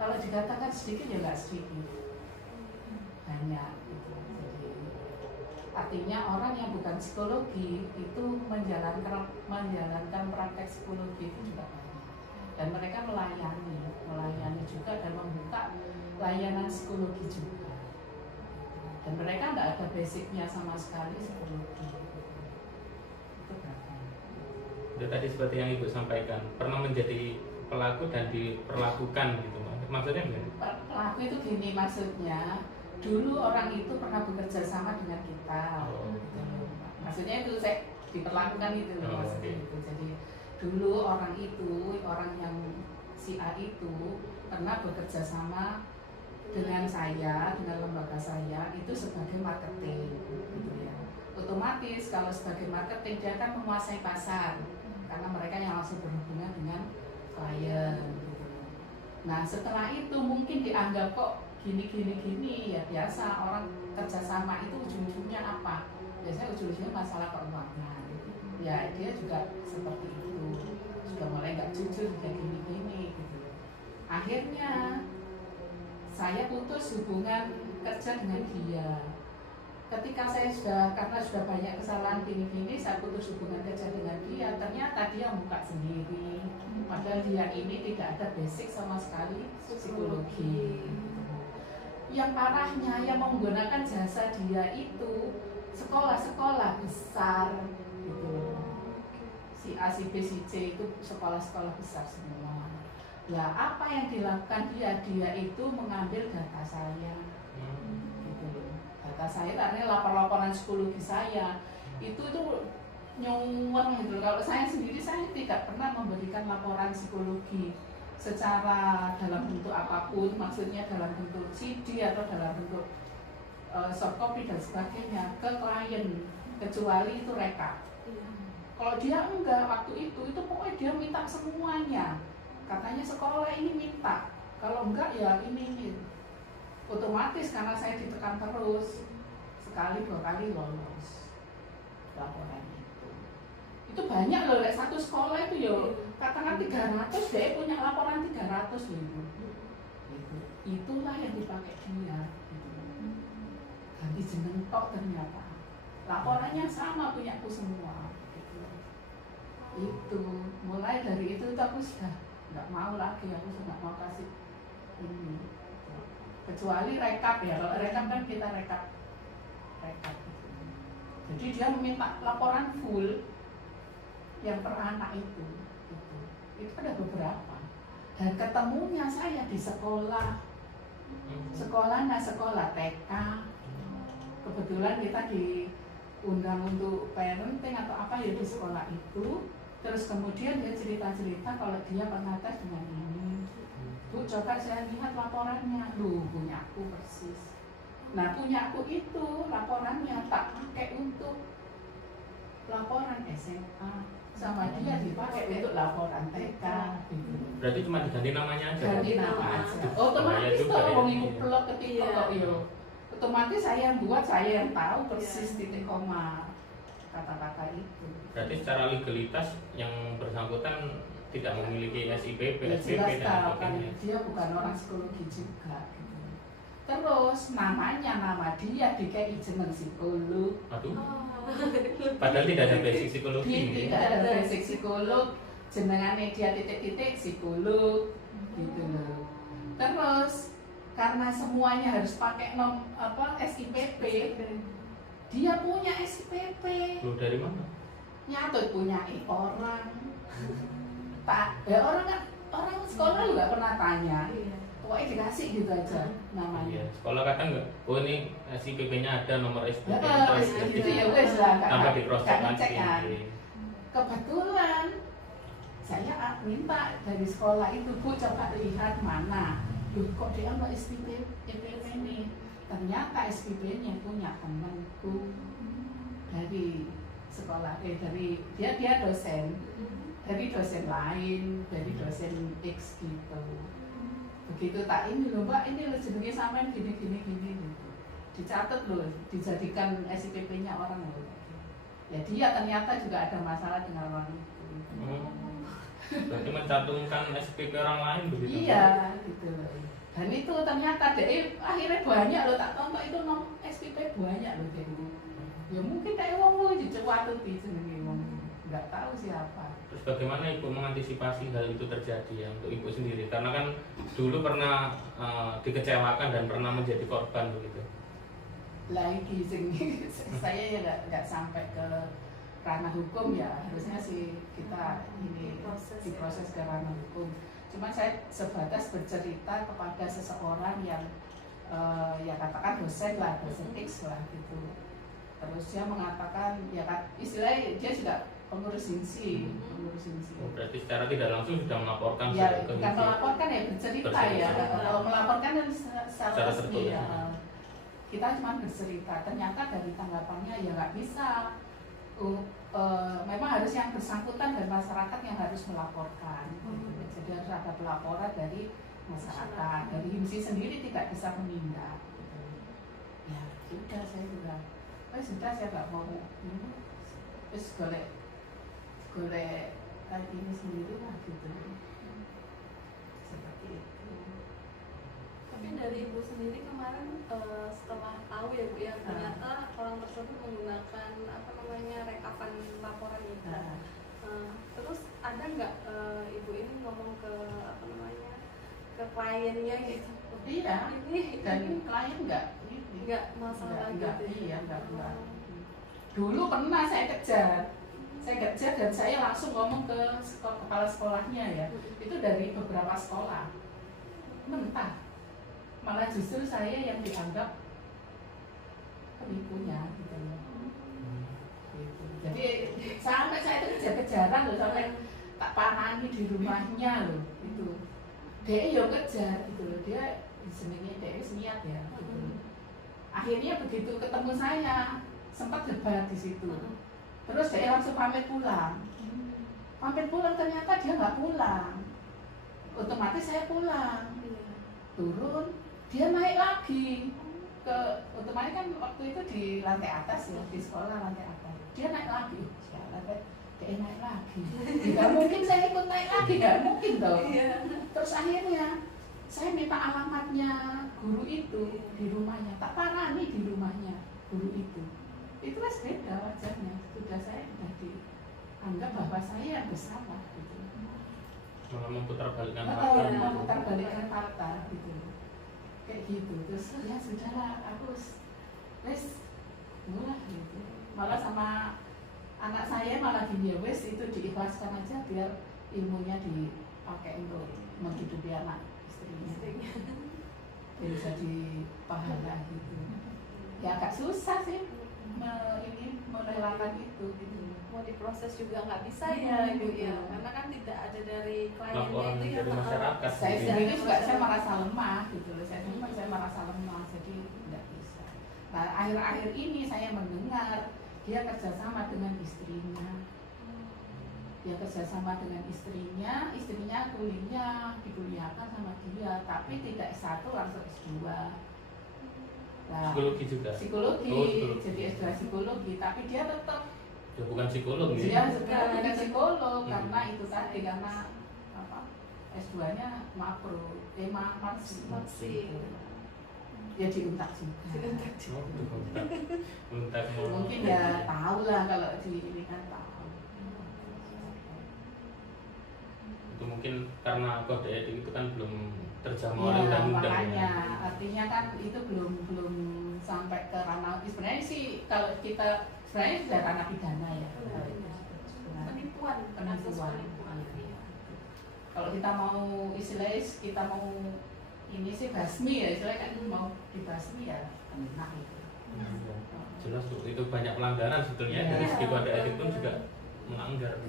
Kalau dikatakan sedikit ya nggak sedikit, banyak gitu. Jadi artinya orang yang bukan psikologi itu menjalankan praktek psikologi itu juga banyak, dan mereka melayani juga dan membuka layanan psikologi juga, dan mereka nggak ada basicnya sama sekali psikologi. Itu berapa? Itu tadi seperti yang Ibu sampaikan, pernah menjadi pelaku dan diperlakukan gitu, maksudnya gimana? Pelaku itu gini maksudnya, dulu orang itu pernah bekerja sama dengan kita. Gitu. Maksudnya itu saya diperlakukan itu maksudnya itu. Jadi dulu orang yang si A itu pernah bekerja sama dengan saya, dengan lembaga saya itu sebagai marketing gitu ya. Otomatis kalau sebagai marketing dia kan menguasai pasar karena mereka yang langsung berhubungan dengan klien gitu. Nah setelah itu mungkin dianggap kok gini ya biasa orang kerjasama itu ujung-ujungnya apa? Biasanya ujung-ujungnya masalah keuangan. Ya dia juga seperti itu, sudah mulai nggak jujur kayak gini gitu. Akhirnya saya putus hubungan kerja dengan dia. Ketika saya karena sudah banyak kesalahan gini saya putus hubungan kerja dengan dia. Ternyata dia buka sendiri, padahal dia ini tidak ada basic sama sekali psikologi. Yang parahnya yang menggunakan jasa dia itu sekolah-sekolah besar gitu. Si A, si B, si C itu sekolah-sekolah besar semua. Lah apa yang dilakukan dia? Dia itu mengambil data saya, gitu loh. Data saya artinya laporan psikologi saya itu nyuwun gitu loh. Kalau saya sendiri saya tidak pernah memberikan laporan psikologi secara dalam bentuk apapun, maksudnya dalam bentuk CD atau dalam bentuk soft copy dan sebagainya ke klien, kecuali itu rekap. Kalau dia enggak, waktu itu pokoknya dia minta semuanya. Katanya sekolah ini minta, kalau enggak ya ini. Otomatis karena saya ditekan terus, sekali 2 kali lolos laporan itu. Itu banyak loh, satu sekolah itu ya katakan 300, dia punya laporan 300 loh Ibu. Itulah yang dipakai dia. Ganti jeneng tok ternyata. Laporannya sama, punyaku semua. Itu mulai dari itu aku sudah nggak mau lagi, aku sudah nggak mau kasih ini, kecuali rekap ya. Kalau rekap kan kita rekap gitu. Jadi dia meminta laporan full yang per anak itu ada beberapa, dan ketemunya saya di sekolah TK. Kebetulan kita diundang untuk parenting atau apa ya di sekolah itu. Terus kemudian dia cerita-cerita kalau dia pernah tes dengan ini. Bu, coba saya lihat laporannya. Loh, punyaku persis. Nah, punyaku itu laporannya tak pakai untuk laporan SMA, sama dia dipakai untuk laporan TK. Berarti cuma diganti namanya aja. Ganti nama aja. Otomatis kalau wong iku plek ketika kok yo. Otomatis saya yang buat, saya yang tahu persis titik koma kata-kata itu. Berarti secara legalitas yang bersangkutan tidak memiliki SIPP, Ya, SPP jelas dan tahu kan sebagainya. dia bukan orang psikologi juga gitu. Terus nama dia DKI jeneng psikolog. Aduh, padahal tidak ada basic Dia psikologi. tidak ada basic psikolog, jenengannya dia titik-titik psikolog gitu loh. Terus karena semuanya harus pakai SIPP, dia punya SIPP. Lu dari mana? Nyatut punya orang. Orang sekolah juga pernah tanya. Pokoknya dikasih gitu aja namanya. Iya, sekolah kadang nggak. Oh ini SIPP-nya ada nomor SPP. Gitu ya wes lah. Tanpa di cross check ngecek kan. lagi. Kebetulan saya minta dari sekolah itu, Bu, coba lihat mana. Duh, kok dia nggak SPP ini? Ternyata SPP-nya punya temanku dari sekolah, dari dia dosen, dari dosen lain, dari dosen X gitu. Begitu tak ini loh Mbak, ini loh jenenge sampean gini gitu. Dicatat loh, dijadikan SPP-nya orang loh. Ya dia ternyata juga ada masalah dengan orang itu. Berarti mencantumkan SPP orang lain begitu? Iya, gitu loh. Dan itu ternyata deh akhirnya banyak loh, tak tonton itu SPP banyak loh gitu. Ya mungkin kayak wong dicuwatuti jenenge wong, nggak tahu siapa. Terus bagaimana Ibu mengantisipasi hal itu terjadi ya untuk Ibu sendiri? Karena kan dulu pernah dikecewakan dan pernah menjadi korban begitu. Lagi saya ya nggak sampai ke ranah hukum ya, harusnya sih kita ini diproses ke ranah hukum. Cuma saya sebatas bercerita kepada seseorang yang ya katakan dosen X lah gitu. Terus dia mengatakan ya istilahnya dia juga pengurus himsi. Oh, berarti secara tidak langsung sudah melaporkan Ya ke bukan HIMSI. melaporkan ya bercerita ya. Kalau melaporkan kan secara resmi tertulis. ya. Kita cuma bercerita. Ternyata dari tanggapannya ya nggak bisa. Memang harus yang bersangkutan dan masyarakat yang harus melaporkan. Gitu. Jadi harus ada pelaporan dari masyarakat. Dari HIMSI sendiri tidak bisa menindak. Gitu. Ya sudah saya juga. Sudah saya nggak mau. Terus golek ini sendiri lah gitu. Seperti itu. Tapi dari Ibu sendiri kemarin setelah tahu ya Bu ya ternyata orang tersebut menggunakan rekapan laporan itu. Terus ada nggak Ibu ini ngomong ke ke kliennya gitu? Iya. Ini Dan klien nggak masalah nggak, gitu. iya nggak. Dulu pernah saya kejar Saya kerja dan saya langsung ngomong ke kepala sekolahnya ya. Itu dari beberapa sekolah. Mentah. Malah justru saya yang dianggap penipunya gitu loh. Gitu. Jadi sampai saya itu kejar-kejaran loh, sampai tak parani di rumahnya loh itu. Dia yo kejar gitu loh, dia senengnya dia niat ya gitu loh. Akhirnya begitu ketemu saya sempat debat di situ. Terus dia langsung pamit pulang. Pamit pulang ternyata dia nggak pulang. Otomatis saya pulang. Turun, dia naik lagi ke otomatis kan waktu itu di lantai atas ya, di sekolah lantai atas. Dia naik lagi. Dia naik lagi. Tidak mungkin saya ikut naik lagi, nggak mungkin dong. Terus akhirnya saya minta alamatnya guru itu di rumahnya, tak parani di rumahnya guru itu. Itu kan beda wajahnya. Sudah saya sudah dianggap bahwa saya yang bersalah gitu. Malah memutarbalikkan Memutarbalikkan fakta gitu. Kayak gitu. Terus ya sudahlah, aku wes mulai gitu. Malah sama anak saya malah gini ya, wes itu diikhlaskan aja biar ilmunya dipakai untuk menghidupi anak istrinya. Biar bisa dipahala gitu. Ya agak susah sih merelakan itu gitu. Mau diproses juga nggak bisa ya ibu ya, karena kan tidak ada dari kliennya Laporan itu ya. dari masyarakat. Saya sendiri juga saya merasa lemah gitu loh. Saya merasa lemah, jadi tidak bisa. Nah akhir-akhir ini saya mendengar dia kerjasama dengan istrinya. Dia kerjasama dengan istrinya dikuliahkan sama dia, tapi tidak S1 langsung S2. Nah, Psikologi juga. Psikologi, Oh, psikologi. jadi S2 psikologi, tapi dia tetap Ya bukan psikolog dia ya. juga bukan psikolog karena itu tadi, karena apa, S2-nya marksi. Ya diuntak juga. Oh, untak mau. Mungkin ya tahu lah kalau di ini kan tahu. Itu mungkin karena kode etik itu kan belum terjamah oleh Ya, undang-undang. makanya artinya kan itu belum sampai ke ranah. Sebenarnya sih kalau kita sebenarnya sudah ranah pidana ya. Penipuan, kasus penipuan. Iya. Kalau kita mau istilahnya kita mau ini sih basmi ya, istilahnya kan mau dibasmi ya kena itu. Ya, jelas tuh, itu banyak pelanggaran sebetulnya dari segi kode etik pun juga melanggar.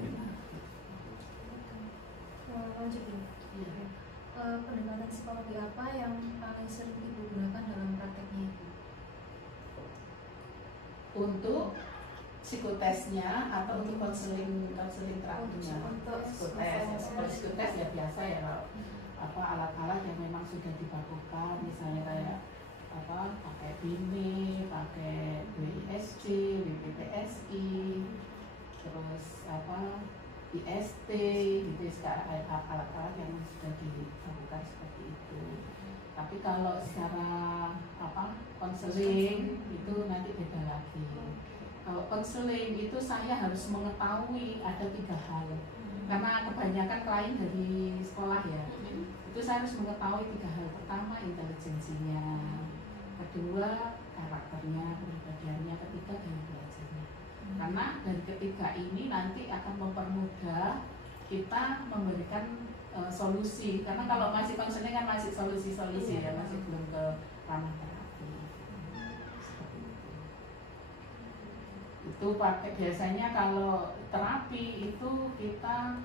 Lanjut dulu. Pendekatan psikologi apa yang paling sering ibu gunakan dalam prakteknya ibu? Untuk psikotesnya atau untuk konseling terapinya? Untuk Psikotes, kalau psikotes ya biasa ya, kalau apa alat-alat yang memang sudah dibakukan, misalnya kayak apa pakai BINI, pakai WISC, WPPSI, terus apa IST, gitu sekarang alat-alat yang sudah dilakukan seperti itu. Tapi kalau secara apa konseling itu nanti beda lagi. Kalau konseling itu saya harus mengetahui ada 3 hal, karena kebanyakan klien dari sekolah ya. Itu saya harus mengetahui 3 hal. Pertama intelijensinya, kedua karakternya, kepribadiannya, ketiga gaya belajarnya. Karena dari ketiga ini nanti akan mempermudah kita memberikan solusi. Karena kalau masih konseling kan masih solusi-solusi ya, masih belum ke ranah terapi. Seperti itu. Itu pakai biasanya kalau terapi itu kita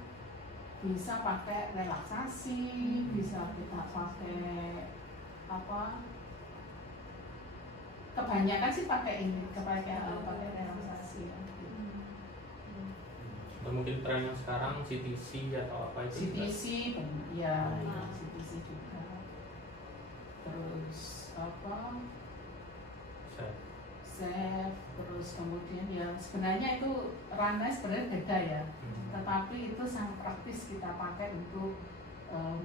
bisa pakai relaksasi, bisa kita pakai apa? Kebanyakan sih pakai ini, pakai relaksasi. Atau mungkin tren yang sekarang CTC atau apa itu? CTC, ya, CTC juga. Terus apa? Chef, terus kemudian ya sebenarnya itu ranah sebenarnya beda ya. Tetapi itu sangat praktis kita pakai untuk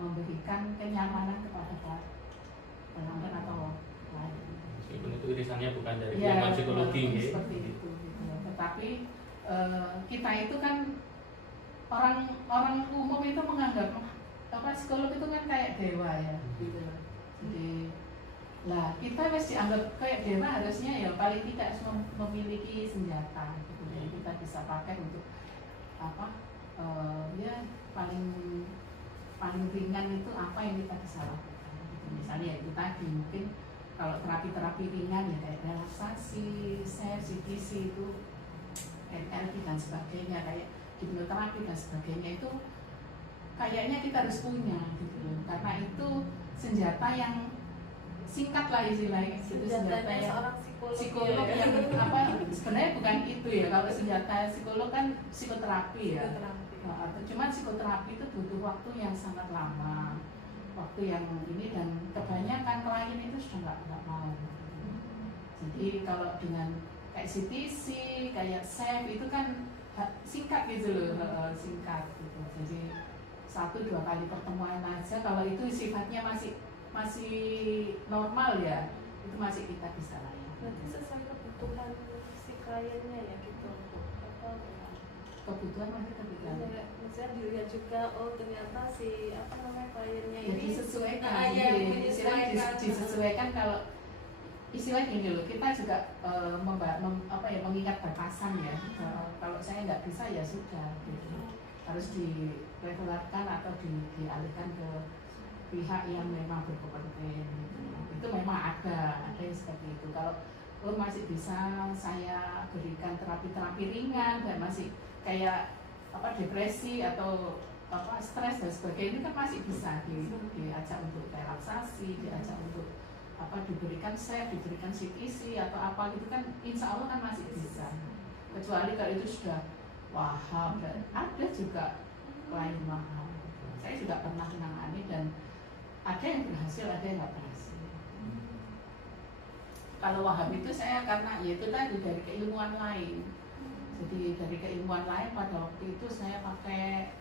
memberikan kenyamanan kepada pelanggan atau klien. Meskipun itu irisannya bukan dari Ya, ilmu psikologi ya. seperti itu gitu. Tetapi kita itu kan orang umum itu menganggap apa psikolog itu kan kayak dewa ya gitu. Jadi lah kita harus dianggap kayak dewa, harusnya ya paling tidak memiliki senjata gitu. Jadi kita bisa pakai untuk apa ya paling paling ringan itu apa yang kita bisa lakukan gitu. Misalnya ya itu tadi mungkin kalau terapi-terapi ringan ya kayak relaksasi, CTC itu NLP dan sebagainya, kayak hipnoterapi dan sebagainya, itu kayaknya kita harus punya gitu loh. Karena itu senjata yang singkat lah istilahnya, itu senjata yang seorang psikolog ya. yang apa sebenarnya bukan itu ya, kalau senjata psikolog kan psikoterapi ya. Cuman psikoterapi itu butuh waktu yang sangat lama, waktu yang ini, dan kebanyakan klien itu sudah nggak mau. Jadi kalau dengan kayak CTC, kayak SEF itu kan singkat gitu loh, singkat gitu. Jadi 1-2 kali pertemuan aja, kalau itu sifatnya masih normal ya, itu masih kita bisa layani. Berarti sesuai kebutuhan si kliennya ya gitu. Apa Kebutuhan masih kebutuhan. Maksudnya dilihat juga, oh ternyata si apa namanya kliennya Ya, ini disesuaikan, menyesuaikan. disesuaikan. Kalau istilah gini loh, kita juga mengingat batasan ya. Kalau saya nggak bisa ya sudah gitu. Harus diregularkan atau dialihkan ke pihak yang memang berkompeten gitu. Itu memang ada yang seperti itu. Kalau masih bisa saya berikan terapi-terapi ringan dan masih kayak depresi atau stres dan sebagainya, itu kan masih bisa diajak untuk relaksasi, diajak untuk diberikan SEF, diberikan CTC atau apa gitu kan, insya Allah kan masih bisa. Kecuali kalau itu sudah waham, dan ada juga klien waham. Saya juga pernah menangani dan ada yang berhasil, ada yang nggak berhasil. Kalau waham itu saya karena ya itu tadi dari keilmuan lain. Jadi dari keilmuan lain pada waktu itu saya pakai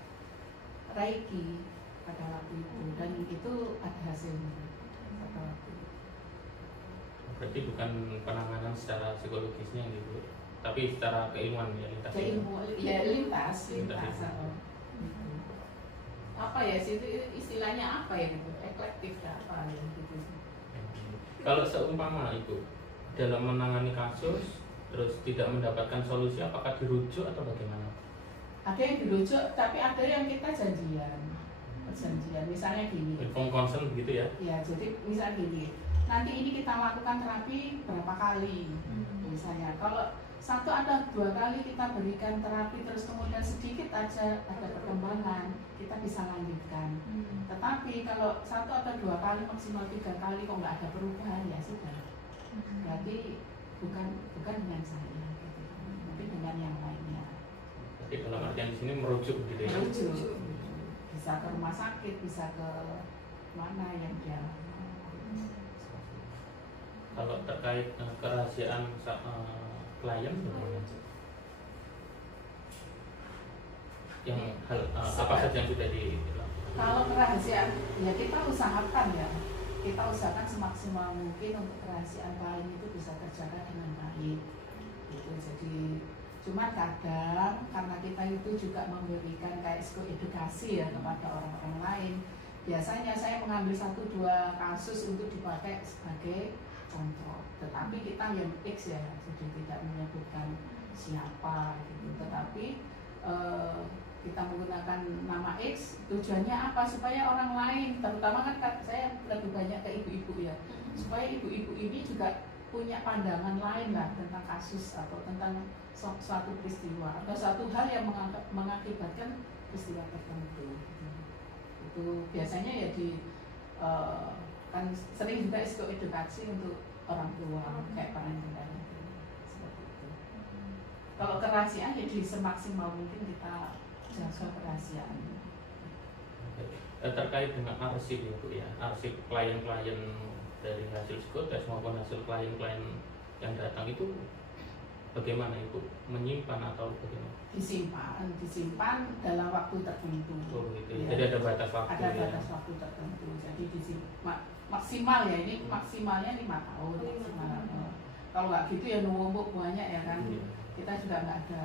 Reiki pada waktu itu, dan itu ada hasilnya pada waktu itu. Berarti bukan penanganan secara psikologisnya gitu, tapi secara keilmuan ya, lintas Keilmuan ya, lintas. Apa ya sih itu istilahnya apa ya gitu, eklektik ya apa ya gitu. Kalau seumpama itu dalam menangani kasus terus tidak mendapatkan solusi, apakah dirujuk atau bagaimana? Ada yang dirujuk, tapi ada yang kita perjanjian. Misalnya gini. Inform consent begitu ya? Ya, jadi misalnya gini. Nanti ini kita lakukan terapi berapa kali? Misalnya, kalau 1 atau 2 kali kita berikan terapi terus kemudian sedikit aja ada perkembangan, kita bisa lanjutkan. Tetapi kalau 1 atau 2 kali maksimal 3 kali kok nggak ada perubahan, ya sudah. Berarti bukan dengan saya, gitu. Tapi dengan yang lainnya. Jadi dalam artian di sini merujuk gitu ya? Merujuk. Bisa ke rumah sakit, bisa ke mana yang dia. Kalau terkait kerahasiaan klien bagaimana? Yang hal apa saja yang sudah dilakukan? Kalau kerahasiaan, ya kita usahakan semaksimal mungkin untuk kerahasiaan klien itu bisa terjaga dengan baik. Gitu. Jadi cuma kadang karena kita itu juga memberikan kayak edukasi ya kepada orang-orang lain. Biasanya saya mengambil 1-2 kasus untuk dipakai sebagai contoh. Tetapi kita yang X ya, jadi tidak menyebutkan siapa gitu. Tetapi kita menggunakan nama X, tujuannya apa? Supaya orang lain, terutama kan saya lebih banyak ke ibu-ibu ya, supaya ibu-ibu ini juga punya pandangan lain lah tentang kasus atau tentang suatu peristiwa atau suatu hal yang mengakibatkan peristiwa tertentu. Itu biasanya ya kan sering juga edukasi untuk orang tua kayak parenting seperti itu. Kalau kerahasiaan ya semaksimal mungkin kita jaga kerahasiaan. Terkait dengan arsip ya Bu ya, arsip klien-klien dari hasil psikotes maupun hasil klien-klien yang datang itu bagaimana Ibu menyimpan atau bagaimana? Disimpan dalam waktu tertentu. Oh gitu ya. Ya. Jadi ada batas waktu. Ada batas waktu tertentu. Jadi maksimal ya, ini maksimalnya 5 tahun. Kalau nggak gitu ya numpuk banyak ya kan. Iya. Kita juga nggak ada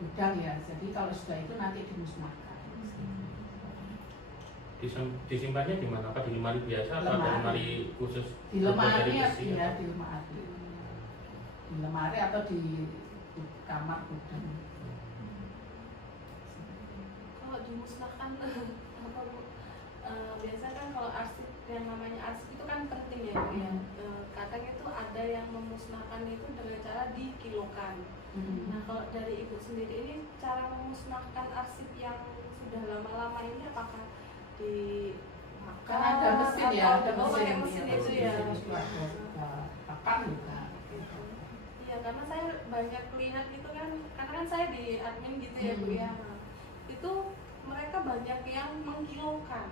gudang ya. Jadi kalau sudah itu nanti dimusnahkan. Disimpannya di mana? Apa di lemari biasa atau ada lemari khusus? Di lemari dari ya, besi, iya, atau? di lemari. Di lemari atau di kamar gudang. kalau dimusnahkan apa Bu? Biasanya kan kalau arsip, yang namanya arsip itu kan penting ya Bu ya. Kadang itu ada yang memusnahkan itu dengan cara dikilokan. Nah kalau dari Ibu sendiri ini cara memusnahkan arsip yang sudah lama-lama ini apakah dimakan? Kan ada mesin ya, ada oh, pakai mesin mesin itu ya. Makan juga. Iya, karena saya banyak lihat gitu kan, karena kan saya di admin gitu ya Bu ya. Nah, itu mereka banyak yang mengkilokan.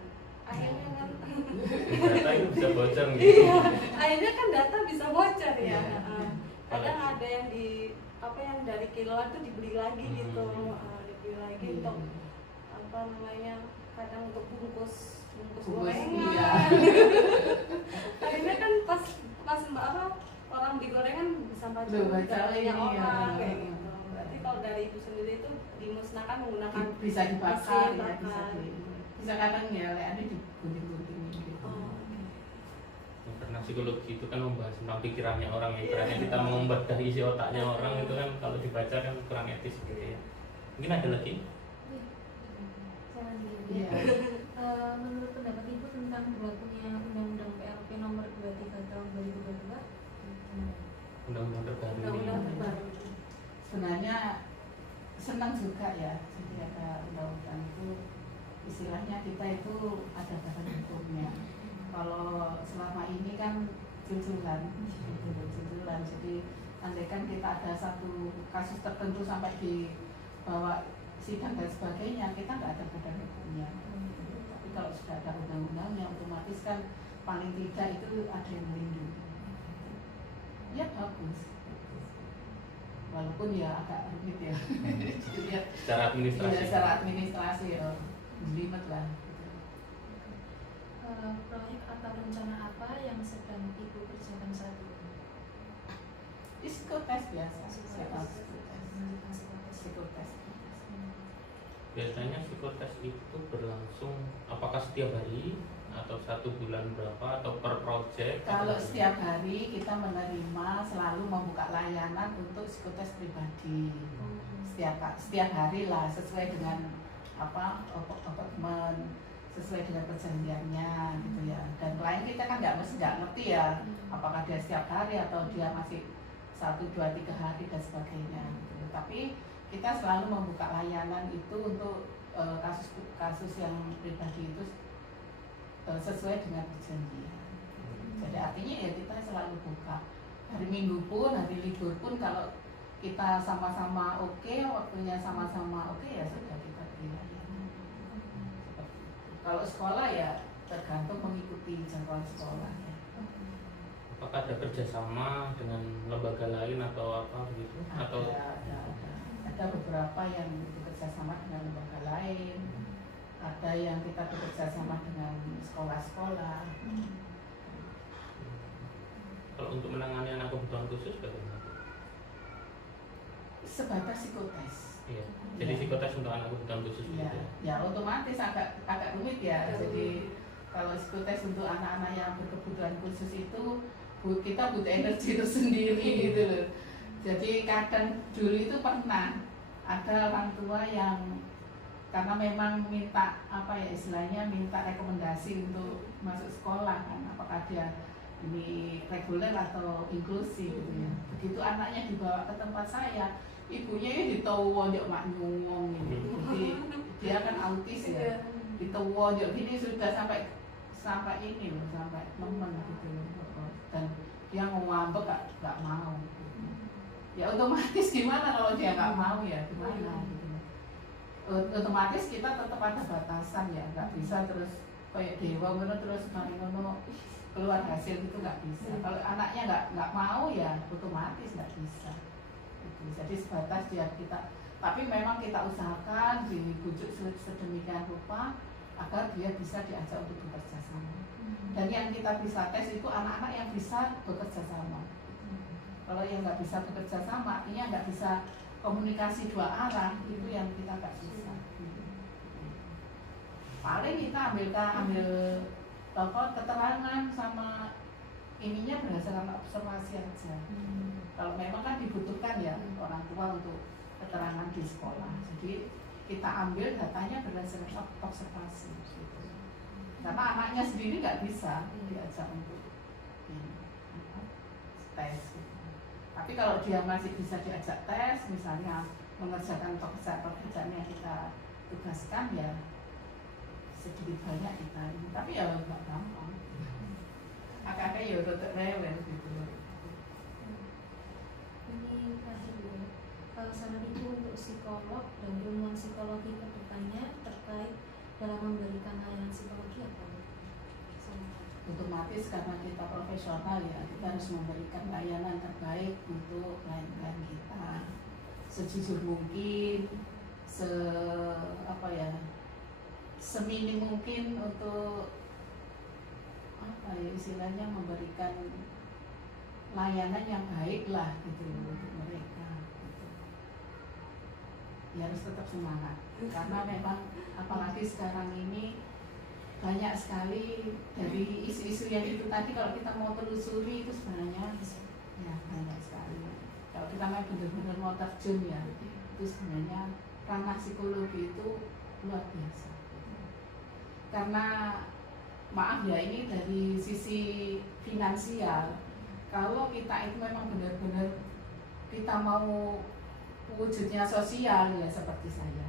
Akhirnya kan Data itu bisa bocor gitu. iya, akhirnya kan data bisa bocor ya. Iya. Kadang ada yang di apa yang dari kiloan tuh dibeli lagi gitu, dibeli lagi untuk apa namanya, kadang untuk bungkus gorengan. Iya. Akhirnya kan pas apa orang beli gorengan bisa baca Baca datanya ini, orang ya. kayak gitu. Berarti kalau dari Ibu sendiri itu dimusnahkan menggunakan Bisa dibakar mesin ya, bakar. bisa kadang ya ada digunting-gunting gitu. Oh, Karena psikologi itu kan membahas tentang pikirannya orang ya. Iya. Ibaratnya kita mau membedah isi otaknya orang itu kan kalau dibaca kan kurang etis gitu ya. Mungkin ada lagi? Saya lanjut ya. Iya. Menurut pendapat Ibu tentang berlakunya Undang-Undang PLP nomor 23 tahun 2022, Undang-undang terbaru ini. undang-undang terbaru. Sebenarnya senang juga ya, jadi ada undang-undang itu istilahnya kita itu ada badan hukumnya. Kalau selama ini kan jujuran, jadi andaikan kita ada satu kasus tertentu sampai dibawa sidang dan sebagainya, kita nggak ada badan hukumnya. Tapi kalau sudah ada undang-undangnya, otomatis kan paling tidak itu ada yang melindungi. Ya bagus. Walaupun ya agak rumit ya. Jadi ya, Secara administrasi. ya secara administrasi ya jelimet lah. proyek atau rencana apa yang sedang Ibu kerjakan saat ini? Psikotes biasa. Psikotes. Psikotes. Biasanya psikotes itu berlangsung apakah setiap hari atau 1 bulan berapa atau per project? Kalau setiap hari kita menerima selalu membuka layanan untuk psikotes pribadi. Setiap hari lah sesuai dengan apa appointment, sesuai dengan perjanjiannya gitu ya. Dan klien kita kan nggak ngerti ya apakah dia setiap hari atau dia masih 1, 2, 3 hari dan sebagainya gitu. Tapi kita selalu membuka layanan itu untuk kasus-kasus yang pribadi itu sesuai dengan perjanjian. Jadi artinya ya kita selalu buka. Hari Minggu pun, hari libur pun kalau kita sama-sama oke, waktunya sama-sama oke ya sudah kita beri layanan. Kalau sekolah ya tergantung mengikuti jadwal sekolah ya. Apakah ada kerjasama dengan lembaga lain atau apa gitu? Atau Ada beberapa yang bekerja sama dengan lembaga lain, ada yang kita bekerja sama dengan sekolah-sekolah. kalau untuk menangani anak kebutuhan khusus bagaimana? Sebatas psikotes. Iya. Jadi psikotes untuk anak kebutuhan khusus Ya, gitu. ya otomatis agak rumit ya. Jadi kalau psikotes untuk anak-anak yang berkebutuhan khusus itu kita butuh energi tersendiri gitu loh. Jadi kadang dulu itu pernah ada orang tua yang karena memang minta apa ya istilahnya minta rekomendasi untuk masuk sekolah kan, apakah dia ini reguler atau inklusi gitu ya. Begitu anaknya dibawa ke tempat saya, ibunya ya ditawa njok mak nyuwung ini. Jadi dia kan autis ya. Ditawa njok gini sudah sampai ini loh, sampai nemen gitu loh. Dan dia mau ngambek nggak mau. Ya otomatis gimana kalau dia nggak mau ya gimana gitu. Otomatis kita tetap ada batasan ya, nggak bisa terus kayak dewa ngono terus mari ngono keluar hasil gitu nggak bisa. Kalau anaknya nggak mau ya otomatis nggak bisa. Gitu. Jadi sebatas dia kita, tapi memang kita usahakan dibujuk sedemikian rupa agar dia bisa diajak untuk bekerja sama. Dan yang kita bisa tes itu anak-anak yang bisa bekerja sama. Kalau yang nggak bisa bekerja sama, artinya nggak bisa komunikasi 2 arah, itu yang kita nggak bisa. Paling kita ambil keterangan sama ininya berdasarkan observasi aja. Kalau memang kan dibutuhkan ya orang tua untuk keterangan di sekolah. Jadi kita ambil datanya berdasarkan observasi gitu. Karena anaknya sendiri nggak bisa diajak untuk ini, tes gitu. Tapi kalau dia masih bisa diajak tes, misalnya mengerjakan pekerjaan yang kita tugaskan, ya sedikit banyak kita ini. Tapi ya nggak gampang. Kakaknya ya tetap rewel gitu. Ini tadi Bu, kalau saran Ibu untuk psikolog dan ilmuwan psikologi ke depannya terkait dalam memberikan layanan psikologi apa Bu? Otomatis karena kita profesional ya, kita harus memberikan layanan terbaik untuk klien-klien kita sejujur mungkin, seminim mungkin untuk istilahnya memberikan layanan yang baik lah gitu untuk mereka gitu. Ya harus tetap semangat karena memang apalagi sekarang ini banyak sekali dari isu-isu yang itu tadi, kalau kita mau telusuri itu sebenarnya ya banyak sekali. Kalau kita mau benar-benar mau terjun ya, itu sebenarnya ranah psikologi itu luar biasa. Karena maaf ya, ini dari sisi finansial, kalau kita itu memang benar-benar kita mau wujudnya sosial ya seperti saya.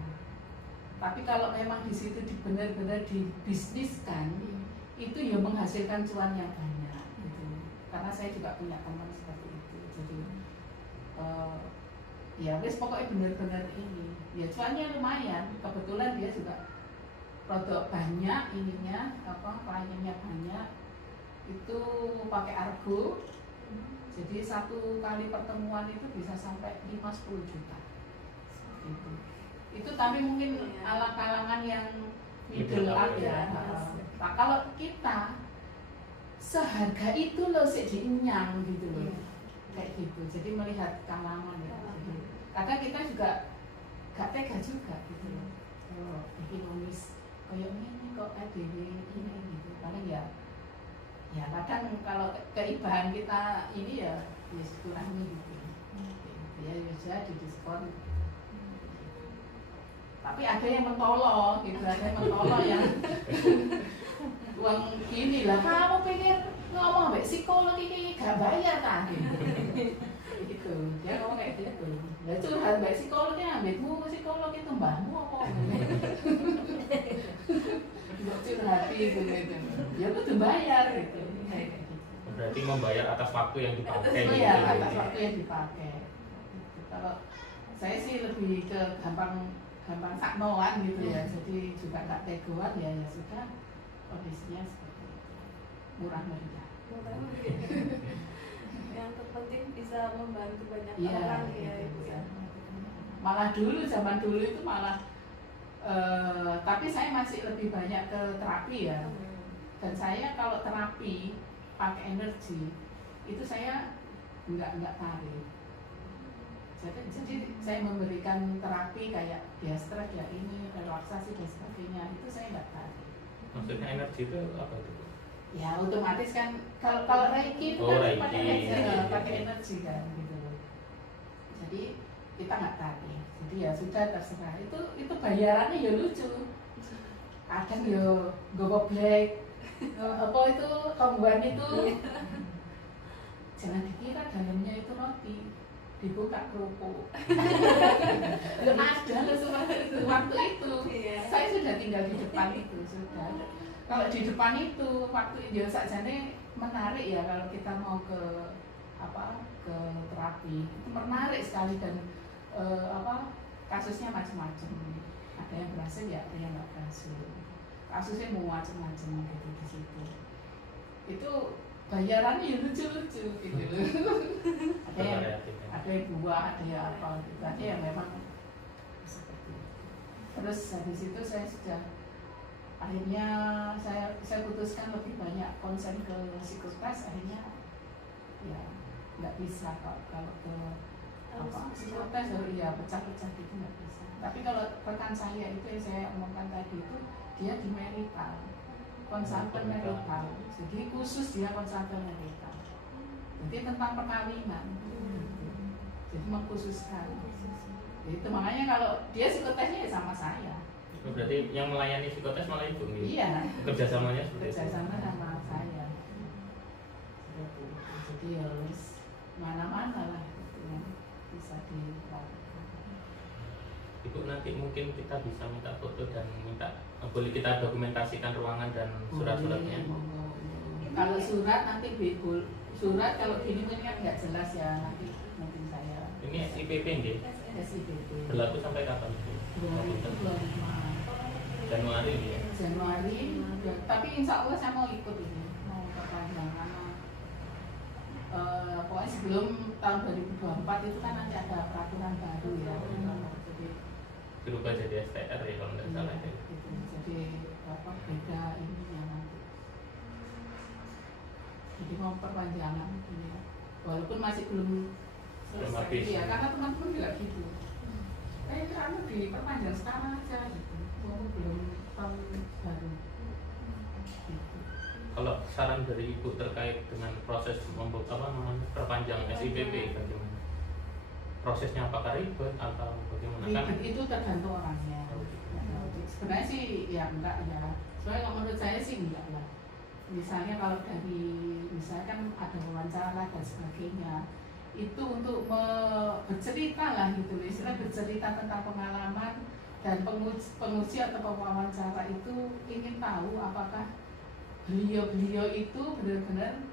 Tapi kalau memang di situ benar-benar dibisniskan, itu ya menghasilkan cuan yang banyak gitu. Karena saya juga punya teman seperti itu. Jadi ya wis pokoknya benar-benar ini. Ya cuannya lumayan. Kebetulan dia juga produk banyak ininya, kliennya banyak. Itu pakai Argo. Jadi satu kali pertemuan itu bisa sampai 5-10 juta. Gitu. Itu tapi mungkin ala kalangan yang middle up ya. Nah, kalau kita seharga itu loh diinyang gitu loh, kayak gitu. Jadi melihat kalangan ya. Jadi, kadang kita juga gak tega juga gitu loh. Ekonomis kayak ini kok ADW ini gitu. Paling ya kadang kalau keibahan kita ini ya kurangi gitu. Ya bisa didiskon. Tapi ada yang mentolong gitu, ada yang mentolong yang uang gini lah, kamu pikir ngomong mbak psikolog ini gak bayar kan gitu. Dia ngomong kayak gitu. Ya curhat mbak psikolognya, mbakmu psikolog itu mbahmu apa mbak curhati gitu. Ya kudu bayar gitu. Berarti membayar atas waktu yang dipakai gitu. Iya, atas waktu yang dipakai gitu. Kalau saya sih lebih ke gampang saknoan gitu ya, jadi juga tak tegoan ya sudah, kondisinya seperti itu, murah meriah. Yang terpenting bisa membantu banyak Iya, orang ya Ibu ya. Malah dulu zaman dulu itu malah tapi saya masih lebih banyak ke terapi ya. Dan saya kalau terapi pakai energi itu saya enggak tarik. Jadi saya memberikan terapi kayak diastres ya ini, relaksasi dan sebagainya, itu saya enggak tarik. Maksudnya energi itu apa itu? Ya otomatis kan kalau Reiki itu kan pakai energi kan gitu. Jadi kita nggak tarik. Jadi ya sudah terserah. Itu bayarannya ya lucu. Kadang ya goblek. Apa itu kambuhan itu? Jangan dikira dalamnya itu roti, dibuka kerupuk. Belum ada loh seperti itu waktu itu. Saya sudah tinggal di depan itu sudah. Kalau di depan itu waktu itu sajane menarik ya kalau kita mau ke terapi itu menarik sekali dan kasusnya macam-macam. Ada yang berhasil ya, ada yang nggak berhasil. Kasusnya mau macam-macam gitu di situ. Itu bayarannya ya lucu-lucu gitu. ada yang buah, ada yang apa gitu. Ada yang memang seperti itu. Terus habis itu saya sudah akhirnya saya putuskan lebih banyak konsen ke psikotes. Akhirnya ya nggak bisa kalau ke psikotes ya pecah-pecah gitu nggak bisa. Tapi kalau rekan saya itu yang saya omongkan tadi itu dia di medical, konsultan medical, jadi khusus dia konsultan medical, jadi tentang perkawinan, jadi mengkhususkan. Itu makanya kalau dia psikotesnya ya sama saya. Berarti yang melayani psikotes malah ibu nih. Iya. Kerjasamanya seperti itu. Kerjasama sama saya. Seperti itu. Jadi harus mana-mana lah gitu yang bisa dilakukan. Ibu nanti mungkin kita bisa minta foto dan minta boleh kita dokumentasikan ruangan dan surat-suratnya. Kalau surat nanti surat kalau gini mungkin kan nggak jelas ya nanti saya. Ini SIPP nggih. SIPP. Berlaku sampai kapan itu? Januari ya. Januari. Ya, tapi insya Allah saya mau ikut ini, mau perpanjang karena pokoknya sebelum tahun 2024 itu kan nanti ada peraturan baru ya. Jadi Berubah jadi STR ya kalau nggak salah ya. gitu. Jadi apa beda ininya nanti. Jadi mau perpanjangan ini ya. Walaupun masih belum habis. ya karena teman-teman juga gitu. Kamu diperpanjang sekarang aja gitu. Belum tahun baru. Gitu. Kalau saran dari ibu terkait dengan proses perpanjang SIPP bagaimana? Prosesnya apakah ribet atau bagaimana? Kan Itu tergantung orangnya. Sebenarnya sih ya enggak ya. Soalnya kalau menurut saya sih enggak lah. Misalnya kalau dari misalkan ada wawancara dan sebagainya, itu untuk bercerita lah gitu, istilah bercerita tentang pengalaman dan penguji atau pewawancara itu ingin tahu apakah beliau itu benar-benar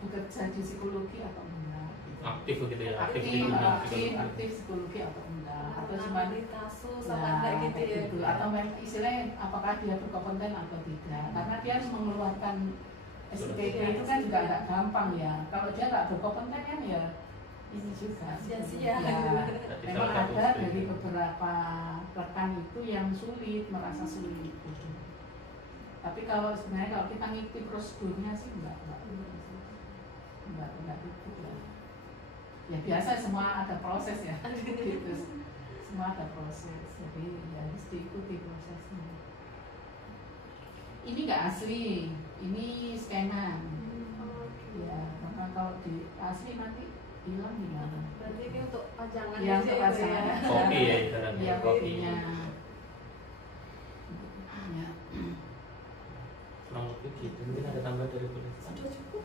bekerja di psikologi atau enggak gitu. aktif gitu ya, aktif di dunia psikologi. Aktif psikologi atau enggak atau Atau cuma di kasus ya, apa enggak gitu ya. gitu. Atau istilahnya apakah dia berkompeten atau tidak, karena dia harus mengeluarkan SPP itu kan juga agak gampang ya. Kalau dia nggak berkompeten kan ya ini juga Sia-sia. ya, Berarti memang salah satu ada step. dari beberapa rekan itu yang sulit, merasa sulit gitu. Tapi kalau sebenarnya kalau kita ngikuti prosedurnya sih enggak itu ya. Ya biasa semua ada proses ya. Gitu. Semua ada proses. Jadi ya harus diikuti prosesnya. Ini enggak asli, ini scanan. Ya, maka kalau di asli nanti hilang gimana? Berarti ini untuk pajangan Yang aja untuk itu ya. pajangan. Kopi ya ibaratnya. Iya, kopinya. Ya. Kurang lebih gitu. Mungkin ada tambahan dari Bu Lisa? Sudah cukup.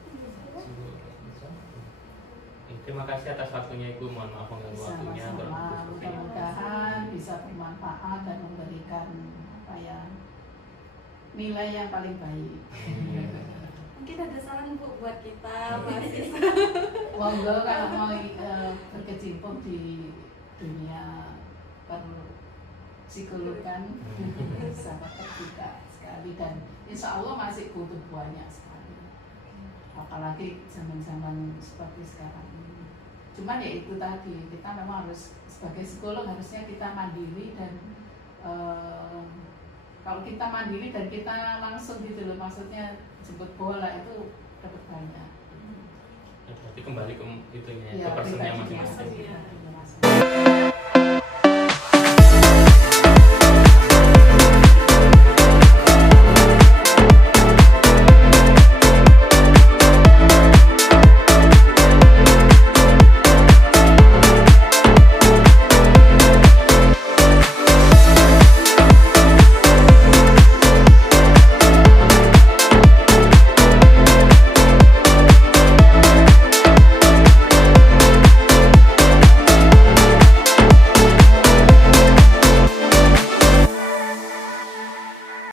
Terima kasih atas waktunya Ibu. Mohon maaf mengganggu waktunya. Sama-sama, mudah-mudahan bisa bermanfaat dan memberikan apa ya nilai yang paling baik. Mungkin ada saran Bu buat kita mahasiswa. Monggo kalau mau berkecimpung di dunia psikologan sangat terbuka sekali dan insya Allah masih butuh banyak sekali. Apalagi zaman-zaman seperti sekarang ini. Cuman ya itu tadi, kita memang harus sebagai psikolog harusnya kita mandiri dan kalau kita mandiri dan kita langsung gitu loh, maksudnya jemput bola itu dapat banyak. Berarti kembali ke itunya, Ya, ke personnya pribadinya masing-masing. masing-masing.